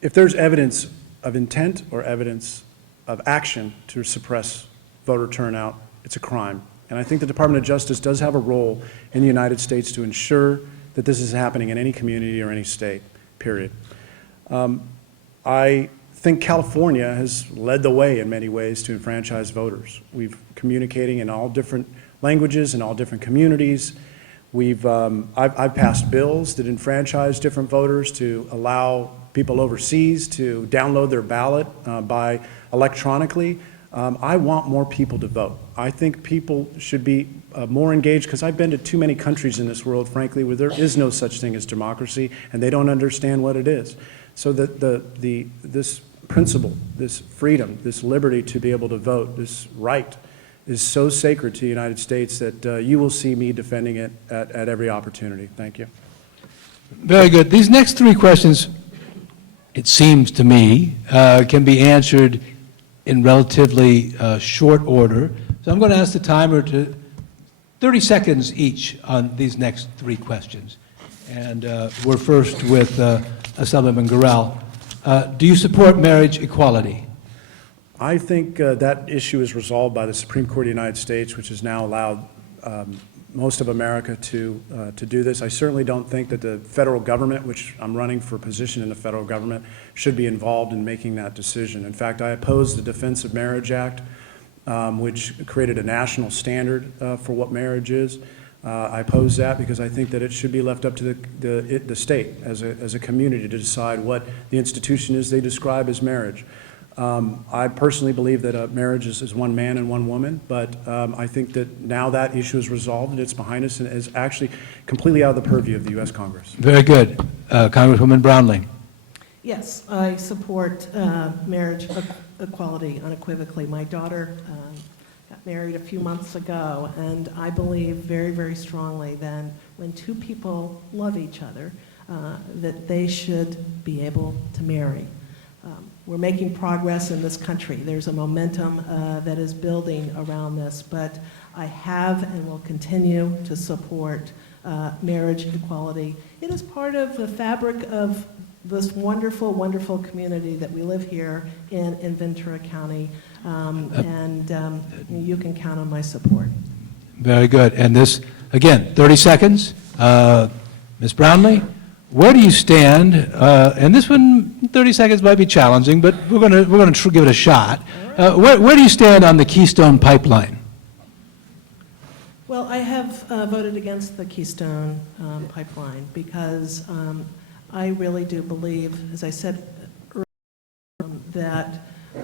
If there's evidence of intent or evidence of action to suppress voter turnout, it's a crime. And I think the Department of Justice does have a role in the United States to ensure that this is happening in any community or any state, period. I think California has led the way in many ways to enfranchise voters. We've communicating in all different languages in all different communities. I've passed bills that enfranchise different voters to allow people overseas to download their ballot by electronically. I want more people to vote. I think people should be more engaged, because I've been to too many countries in this world, frankly, where there is no such thing as democracy, and they don't understand what it is. So this principle, this freedom, this liberty to be able to vote, this right is so sacred to the United States that you will see me defending it at every opportunity. Thank you. Very good. These next three questions, it seems to me, can be answered in relatively short order. So I'm going to ask the timer to 30 seconds each on these next three questions. And we're first with Assemblyman Gorell. Do you support marriage equality? I think that issue is resolved by the Supreme Court of the United States, which has now allowed most of America to do this. I certainly don't think that the federal government, which I'm running for a position in the federal government, should be involved in making that decision. In fact, I oppose the Defense of Marriage Act, which created a national standard for what marriage is. I oppose that because I think that it should be left up to the state as a community to decide what the institution is they describe as marriage. I personally believe that marriage is one man and one woman, but I think that now that issue is resolved and it's behind us and is actually completely out of the purview of the U.S. Congress. Very good. Congresswoman Brownley. Yes, I support marriage equality unequivocally. My daughter got married a few months ago, and I believe very, very strongly that when two people love each other, that they should be able to marry. We're making progress in this country. There's a momentum that is building around this, but I have and will continue to support marriage equality. It is part of the fabric of this wonderful, wonderful community that we live here in Ventura County, and you can count on my support. Very good. And this, again, 30 seconds. Ms. Brownley, where do you stand? And this one, 30 seconds might be challenging, but we're going to give it a shot. Where do you stand on the Keystone Pipeline? Well, I have voted against the Keystone Pipeline because I really do believe, as I said earlier, that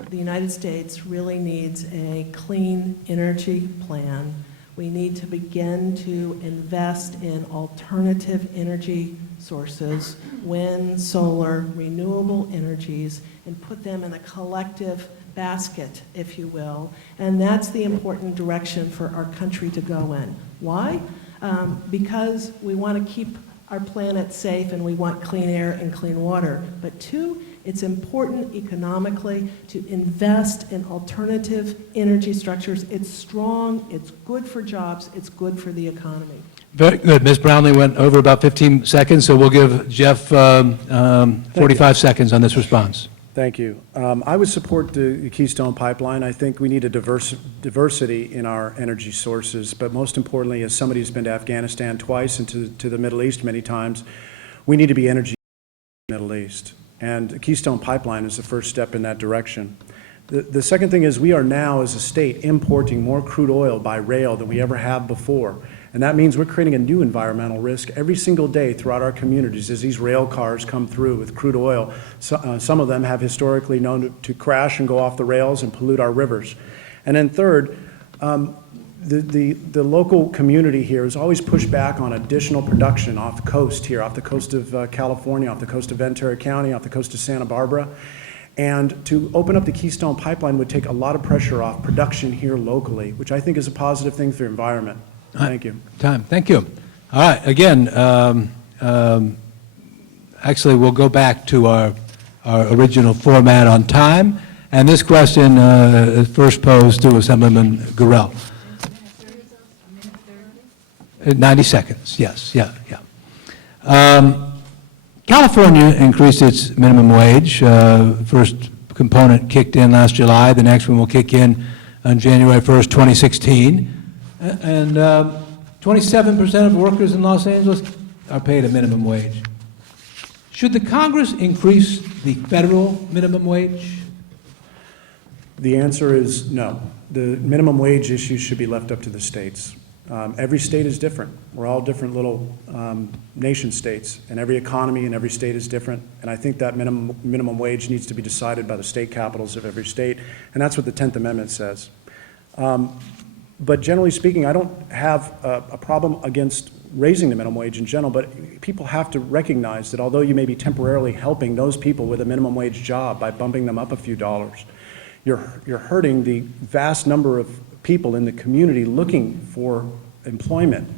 the United States really needs a clean energy plan. We need to begin to invest in alternative energy sources, wind, solar, renewable energies, and put them in a collective basket, if you will. And that's the important direction for our country to go in. Why? Because we want to keep our planet safe and we want clean air and clean water. But two, it's important economically to invest in alternative energy structures. It's strong, it's good for jobs, it's good for the economy. Very good. Ms. Brownley went over about 15 seconds, so we'll give Jeff 45 seconds on this response. Thank you. I would support the Keystone Pipeline. I think we need a diversity in our energy sources, but most importantly, as somebody who's been to Afghanistan twice and to the Middle East many times, we need to be energy in the Middle East. And the Keystone Pipeline is the first step in that direction. The second thing is we are now, as a state, importing more crude oil by rail than we ever have before. And that means we're creating a new environmental risk every single day throughout our communities as these rail cars come through with crude oil. So, some of them have historically known to crash and go off the rails and pollute our rivers. And then third, the local community here has always pushed back on additional production off the coast here, off the coast of California, off the coast of Ventura County, off the coast of Santa Barbara. And to open up the Keystone Pipeline would take a lot of pressure off production here locally, which I think is a positive thing for the environment. Thank you. Thank you. All right. Again, actually, we'll go back to our original format on time. And this question is first posed to Assemblyman Gorell. 90 seconds, yes, yeah. California increased its minimum wage. First component kicked in last July. The next one will kick in on January 1st, 2016. And 27% of workers in Los Angeles are paid a minimum wage. Should the Congress increase the federal minimum wage? The answer is no. The minimum wage issue should be left up to the states. Every state is different. We're all different little nation states, and every economy in every state is different. And I think that minimum wage needs to be decided by the state capitals of every state, and that's what the 10th Amendment says. But generally speaking, I don't have a problem against raising the minimum wage in general, but people have to recognize that although you may be temporarily helping those people with a minimum wage job by bumping them up a few dollars, you're hurting the vast number of people in the community looking for employment.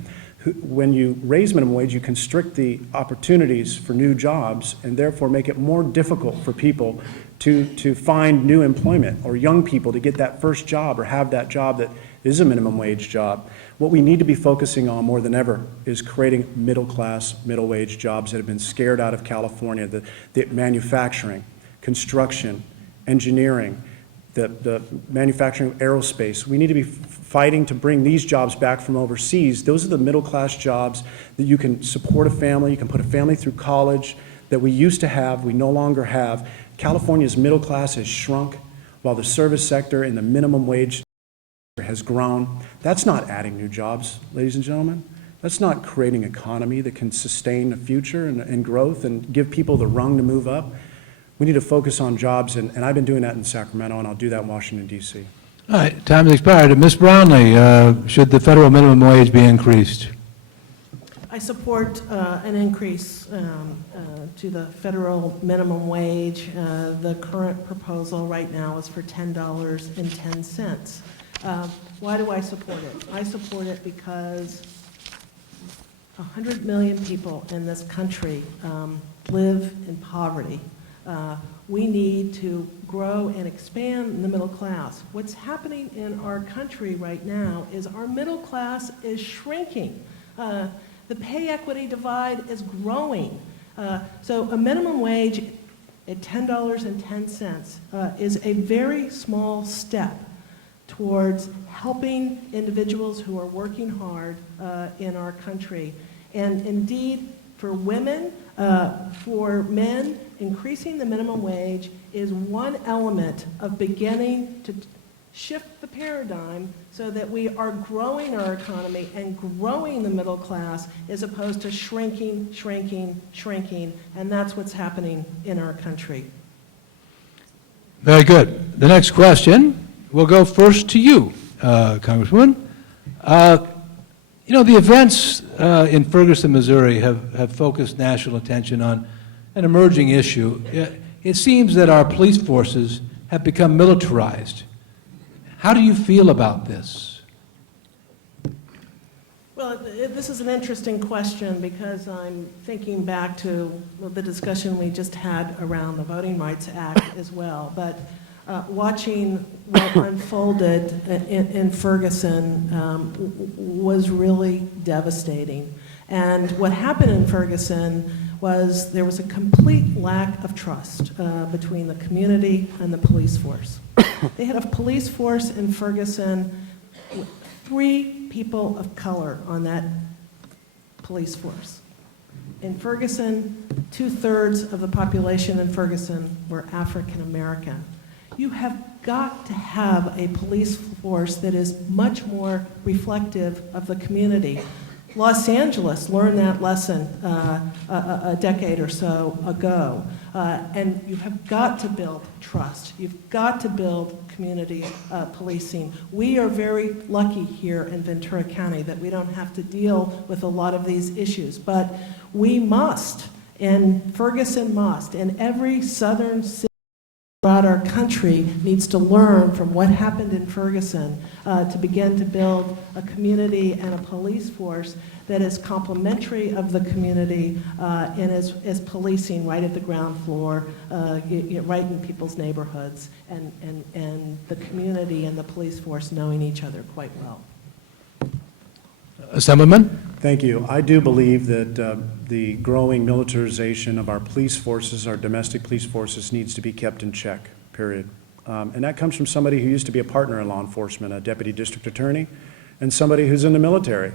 When you raise minimum wage, you constrict the opportunities for new jobs and therefore make it more difficult for people to find new employment, or young people to get that first job or have that job that is a minimum wage job. What we need to be focusing on more than ever is creating middle class, middle wage jobs that have been scared out of California, the manufacturing, construction, engineering, the manufacturing of aerospace. We need to be fighting to bring these jobs back from overseas. Those are the middle class jobs that you can support a family, you can put a family through college, that we used to have, we no longer have. California's middle class has shrunk while the service sector and the minimum wage has grown. That's not adding new jobs, ladies and gentlemen. That's not creating an economy that can sustain the future and growth and give people the rung to move up. We need to focus on jobs, and I've been doing that in Sacramento, and I'll do that in Washington, D.C. All right, time has expired. Ms. Brownley, should the federal minimum wage be increased? I support an increase to the federal minimum wage. The current proposal right now is for $10.10. Why do I support it? I support it because 100 million people in this country live in poverty. We need to grow and expand the middle class. What's happening in our country right now is our middle class is shrinking. The pay equity divide is growing. So a minimum wage at $10.10 is a very small step towards helping individuals who are working hard in our country. And indeed, for women, for men, increasing the minimum wage is one element of beginning to shift the paradigm so that we are growing our economy and growing the middle class as opposed to shrinking, shrinking, shrinking, and that's what's happening in our country. Very good. The next question will go first to you, Congresswoman. You know, the events in Ferguson, Missouri have focused national attention on an emerging issue. It seems that our police forces have become militarized. How do you feel about this? Well, this is an interesting question because I'm thinking back to the discussion we just had around the Voting Rights Act as well. But watching what unfolded in Ferguson was really devastating. And what happened in Ferguson was there was a complete lack of trust between the community and the police force. They had a police force in Ferguson with 3 people of color on that police force. In Ferguson, 2/3 of the population in Ferguson were African American. You have got to have a police force that is much more reflective of the community. Los Angeles learned that lesson a decade or so ago. And you have got to build trust. You've got to build community policing. We are very lucky here in Ventura County that we don't have to deal with a lot of these issues. But we must, and Ferguson must, and every southern city throughout our country needs to learn from what happened in Ferguson to begin to build a community and a police force that is complementary of the community and is policing right at the ground floor, right in people's neighborhoods, and the community and the police force knowing each other quite well. Assemblyman? Thank you. I do believe that the growing militarization of our police forces, our domestic police forces, needs to be kept in check, period. And that comes from somebody who used to be a partner in law enforcement, a deputy district attorney, and somebody who's in the military.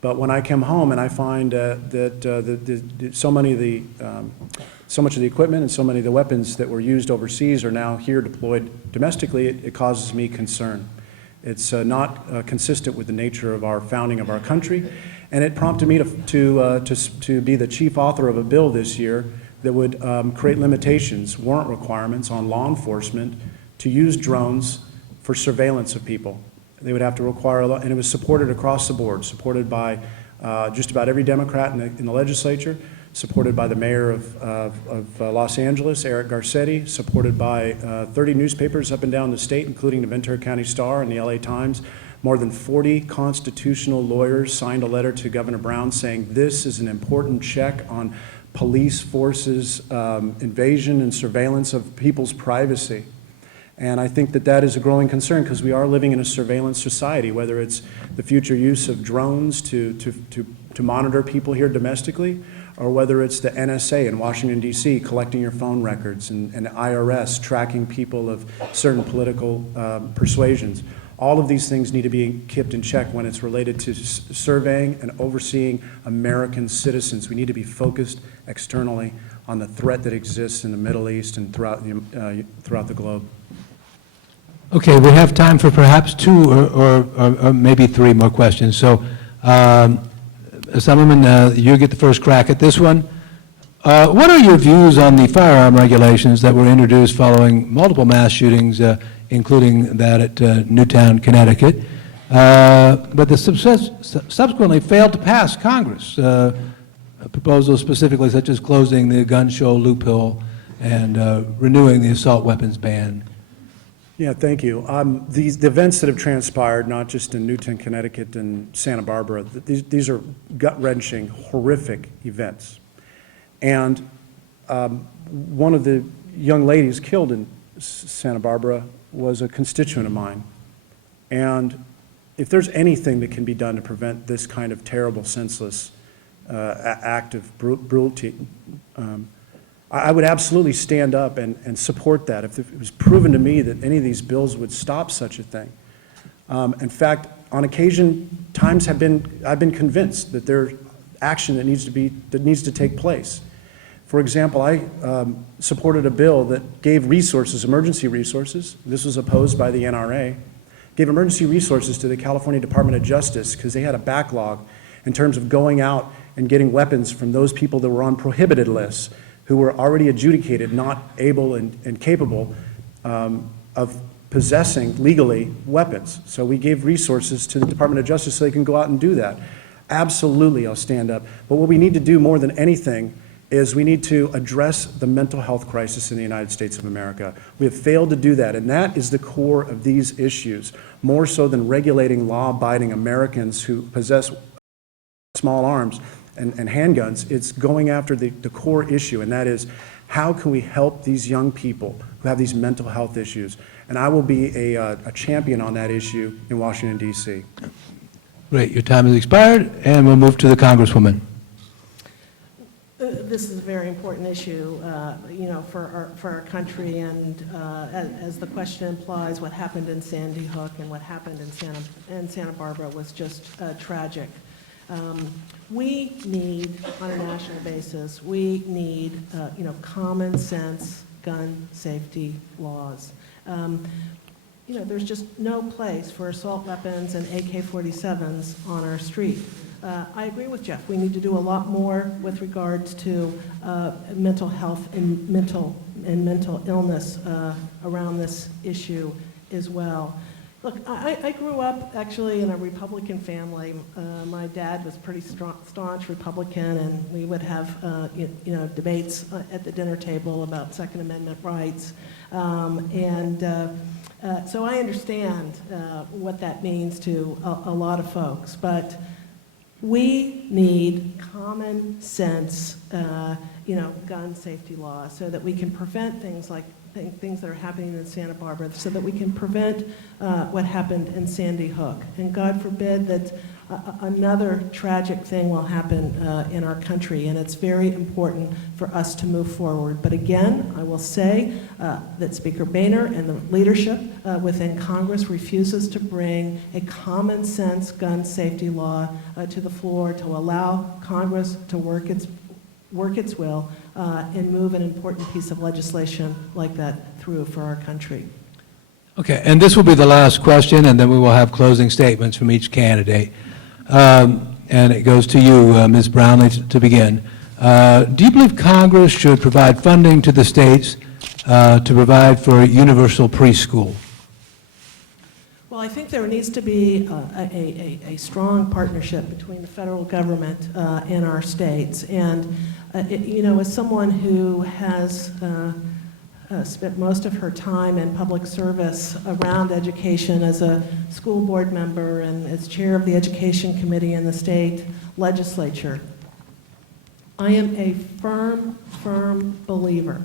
But when I come home and I find that so much of the equipment and so many of the weapons that were used overseas are now here deployed domestically, it causes me concern. It's not consistent with the nature of our founding of our country, and it prompted me to be the chief author of a bill this year that would create limitations, warrant requirements on law enforcement to use drones for surveillance of people. They would have to require, and it was supported across the board, supported by just about every Democrat in the legislature, supported by the mayor of Los Angeles, Eric Garcetti, supported by 30 newspapers up and down the state, including the Ventura County Star and the LA Times. More than 40 constitutional lawyers signed a letter to Governor Brown saying this is an important check on police forces' invasion and surveillance of people's privacy. And I think that that is a growing concern because we are living in a surveillance society, whether it's the future use of drones to monitor people here domestically, or whether it's the NSA in Washington, D.C. collecting your phone records and IRS tracking people of certain political persuasions. All of these things need to be kept in check when it's related to surveying and overseeing American citizens. We need to be focused externally on the threat that exists in the Middle East and throughout the globe. Okay, we have time for perhaps two or maybe three more questions. So, Assemblyman, you get the first crack at this one. What are your views on the firearm regulations that were introduced following multiple mass shootings, including that at Newtown, Connecticut, but the subsequently failed to pass Congress? Proposals specifically such as closing the gun show loophole and renewing the assault weapons ban. Yeah, thank you. The events that have transpired, not just in Newtown, Connecticut and Santa Barbara, these are gut-wrenching, horrific events. And one of the young ladies killed in Santa Barbara was a constituent of mine. And if there's anything that can be done to prevent this kind of terrible, senseless act of brutality, I would absolutely stand up and support that if it was proven to me that any of these bills would stop such a thing. In fact, on occasion, I've been convinced that there's action that needs to take place. For example, I supported a bill that gave resources, emergency resources. This was opposed by the NRA. Gave emergency resources to the California Department of Justice because they had a backlog in terms of going out and getting weapons from those people that were on prohibited lists, who were already adjudicated not able and capable of possessing legally weapons. So we gave resources to the Department of Justice so they can go out and do that. Absolutely, I'll stand up. But what we need to do more than anything is we need to address the mental health crisis in the United States of America. We have failed to do that, and that is the core of these issues, more so than regulating law-abiding Americans who possess small arms and handguns. It's going after the core issue, and that is how can we help these young people who have these mental health issues? And I will be a champion on that issue in Washington, D.C. Great, your time has expired, and we'll move to the Congresswoman. This is a very important issue, for our country, and as the question implies, what happened in Sandy Hook and what happened in Santa Barbara was just tragic. We need, on a national basis, we need, common sense gun safety laws. There's just no place for assault weapons and AK-47s on our street. I agree with Jeff. We need to do a lot more with regards to mental health and mental illness around this issue as well. Look, I grew up actually in a Republican family. My dad was pretty staunch Republican, and we would have debates at the dinner table about Second Amendment rights. So I understand what that means to a lot of folks, but we need common sense, gun safety laws so that we can prevent things like things that are happening in Santa Barbara, so that we can prevent what happened in Sandy Hook. And God forbid that another tragic thing will happen in our country, and it's very important for us to move forward. But again, I will say that Speaker Boehner and the leadership within Congress refuses to bring a common sense gun safety law to the floor to allow Congress to work its will and move an important piece of legislation like that through for our country. Okay, and this will be the last question, and then we will have closing statements from each candidate. And it goes to you, Ms. Brownley, to begin. Do you believe Congress should provide funding to the states to provide for universal preschool? Well, I think there needs to be a strong partnership between the federal government and our states. And, you know, as someone who has spent most of her time in public service around education as a school board member and as chair of the education committee in the state legislature, I am a firm believer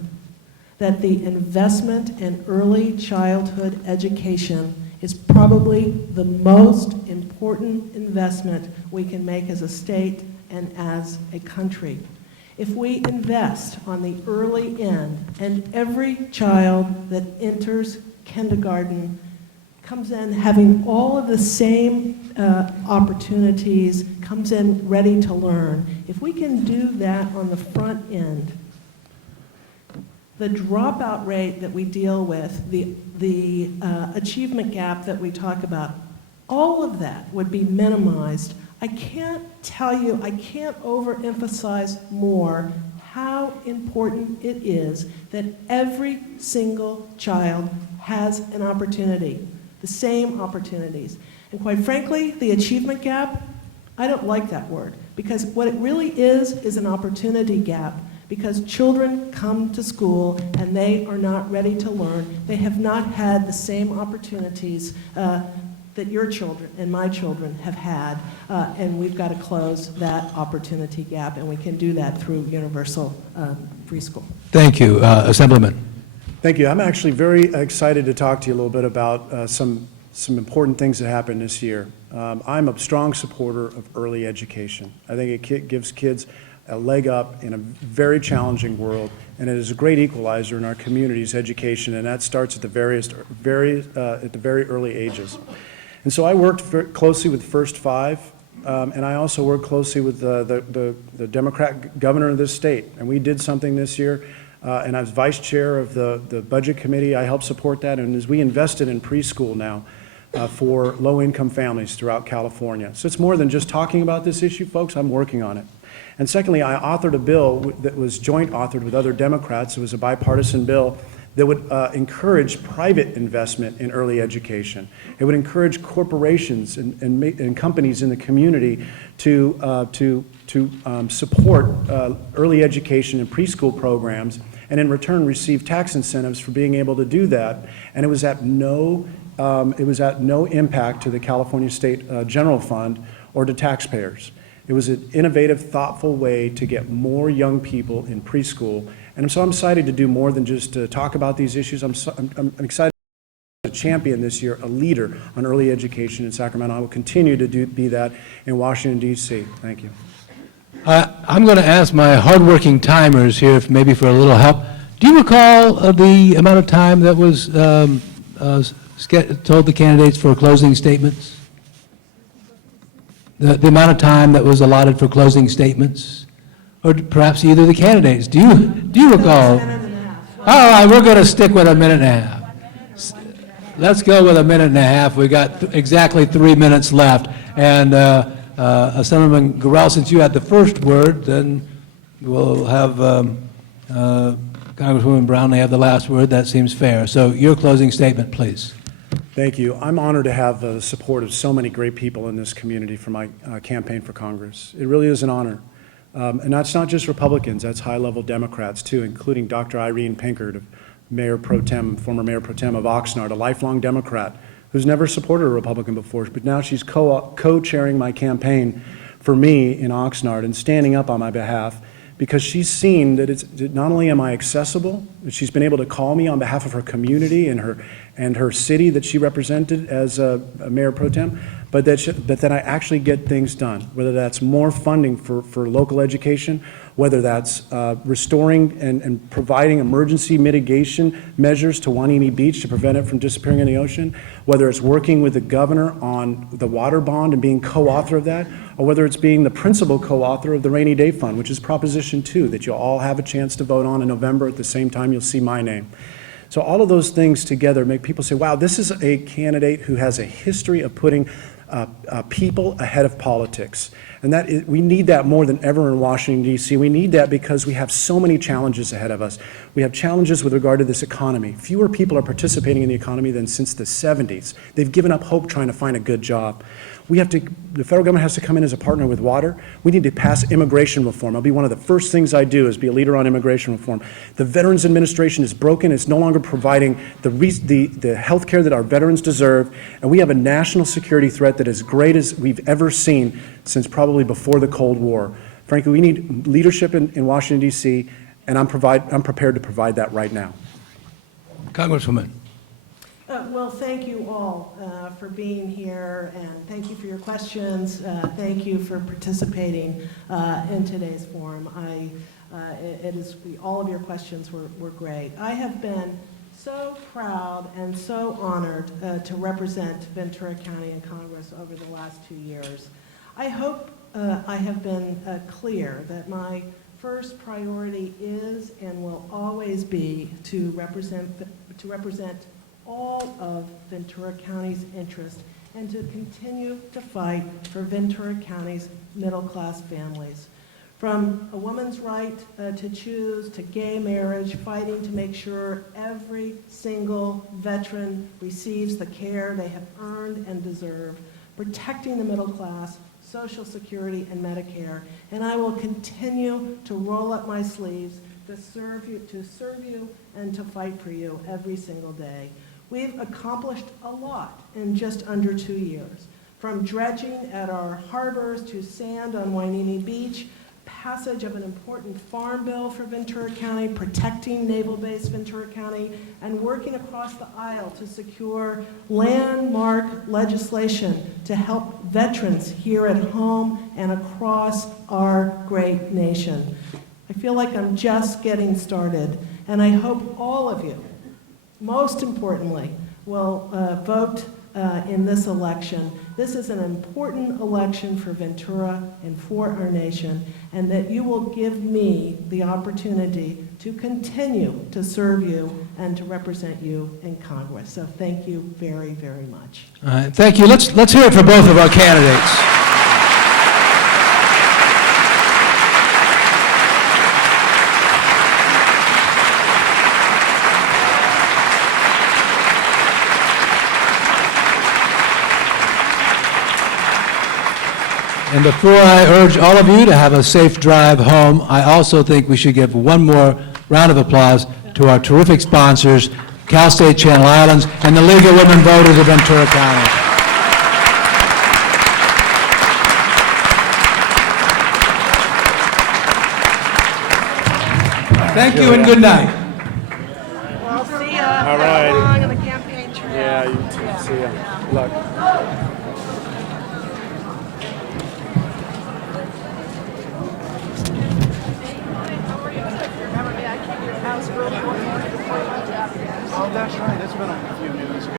that the investment in early childhood education is probably the most important investment we can make as a state and as a country. If we invest on the early end, and every child that enters kindergarten comes in having all of the same opportunities, comes in ready to learn, if we can do that on the front end, the dropout rate that we deal with, the achievement gap that we talk about, all of that would be minimized. I can't tell you, I can't overemphasize more how important it is that every single child has an opportunity, the same opportunities. And quite frankly, the achievement gap, I don't like that word, because what it really is an opportunity gap, because children come to school and they are not ready to learn. They have not had the same opportunities that your children and my children have had, and we've got to close that opportunity gap, and we can do that through universal preschool. Thank you. Assemblyman. Thank you. I'm actually very excited to talk to you a little bit about some important things that happened this year. I'm a strong supporter of early education. I think it gives kids a leg up in a very challenging world, and it is a great equalizer in our community's education, and that starts at the very early ages. And so I worked closely with First Five, and I also worked closely with the Democrat governor of this state, and we did something this year, and I was vice chair of the budget committee. I helped support that, and as we invested in preschool now for low-income families throughout California. So it's more than just talking about this issue, folks. I'm working on it. And secondly, I authored a bill that was joint authored with other Democrats. It was a bipartisan bill that would encourage private investment in early education. It would encourage corporations and companies in the community to support early education and preschool programs, and in return receive tax incentives for being able to do that. And it was at no impact to the California State General Fund or to taxpayers. It was an innovative, thoughtful way to get more young people in preschool. And so I'm excited to do more than just talk about these issues. I'm excited to champion this year a leader on early education in Sacramento. I will continue to be that in Washington, D.C. Thank you. I'm going to ask my hardworking timers here, maybe for a little help. Do you recall the amount of time that was told the candidates for closing statements? The amount of time that was allotted for closing statements? Or perhaps either of the candidates. Do you recall? All right, we're going to stick with a minute and a half. Let's go with a minute and a half. We got exactly 3 minutes left. And Assemblyman Gorell, since you had the first word, then we'll have Congresswoman Brownley have the last word. That seems fair. So your closing statement, please. Thank you. I'm honored to have the support of so many great people in this community for my campaign for Congress. It really is an honor. And that's not just Republicans, that's high-level Democrats too, including Dr. Irene Pinkert, former Mayor Pro Tem of Oxnard, a lifelong Democrat who's never supported a Republican before, but now she's co-chairing my campaign for me in Oxnard and standing up on my behalf, because she's seen that not only am I accessible, but she's been able to call me on behalf of her community and her city that she represented as a Mayor Pro Tem, but that I actually get things done, whether that's more funding for local education, whether that's restoring and providing emergency mitigation measures to Wanimi Beach to prevent it from disappearing in the ocean, whether it's working with the governor on the water bond and being co-author of that, or whether it's being the principal co-author of the Rainy Day Fund, which is Proposition 2, that you'll all have a chance to vote on in November. At the same time, you'll see my name. So all of those things together make people say, wow, this is a candidate who has a history of putting people ahead of politics. And we need that more than ever in Washington, D.C. We need that because we have so many challenges ahead of us. We have challenges with regard to this economy. Fewer people are participating in the economy than since the 70s. They've given up hope trying to find a good job. The federal government has to come in as a partner with water. We need to pass immigration reform. It'll be one of the first things I do is be a leader on immigration reform. The Veterans Administration is broken. It's no longer providing the health care that our veterans deserve. And we have a national security threat that is as great as we've ever seen since probably before the Cold War. Frankly, we need leadership in Washington, D.C., and I'm prepared to provide that right now. Congresswoman. Well, thank you all for being here, and thank you for your questions. Thank you for participating in today's forum. All of your questions were great. I have been so proud and so honored to represent Ventura County in Congress over the last 2 years. I hope I have been clear that my first priority is and will always be to represent all of Ventura County's interests and to continue to fight for Ventura County's middle-class families. From a woman's right to choose to gay marriage, fighting to make sure every single veteran receives the care they have earned and deserve, protecting the middle class, Social Security, and Medicare. And I will continue to roll up my sleeves to serve you, and to fight for you every single day. We've accomplished a lot in just under 2 years, from dredging at our harbors to sand on Wainini Beach, passage of an important farm bill for Ventura County, protecting Naval Base Ventura County, and working across the aisle to secure landmark legislation to help veterans here at home and across our great nation. I feel like I'm just getting started, and I hope all of you, most importantly, will vote in this election. This is an important election for Ventura and for our nation, and that you will give me the opportunity to continue to serve you and to represent you in Congress. So thank you very, very much. All right, thank you. Let's hear it for both of our candidates. And before I urge all of you to have a safe drive home, I also think we should give one more round of applause to our terrific sponsors, Cal State Channel Islands and the League of Women Voters of Ventura County. Thank you and good night. Well, see ya. All right. Along in the campaign trail. Yeah, you too. See ya. Good luck. Oh, that's right. That's been a few news.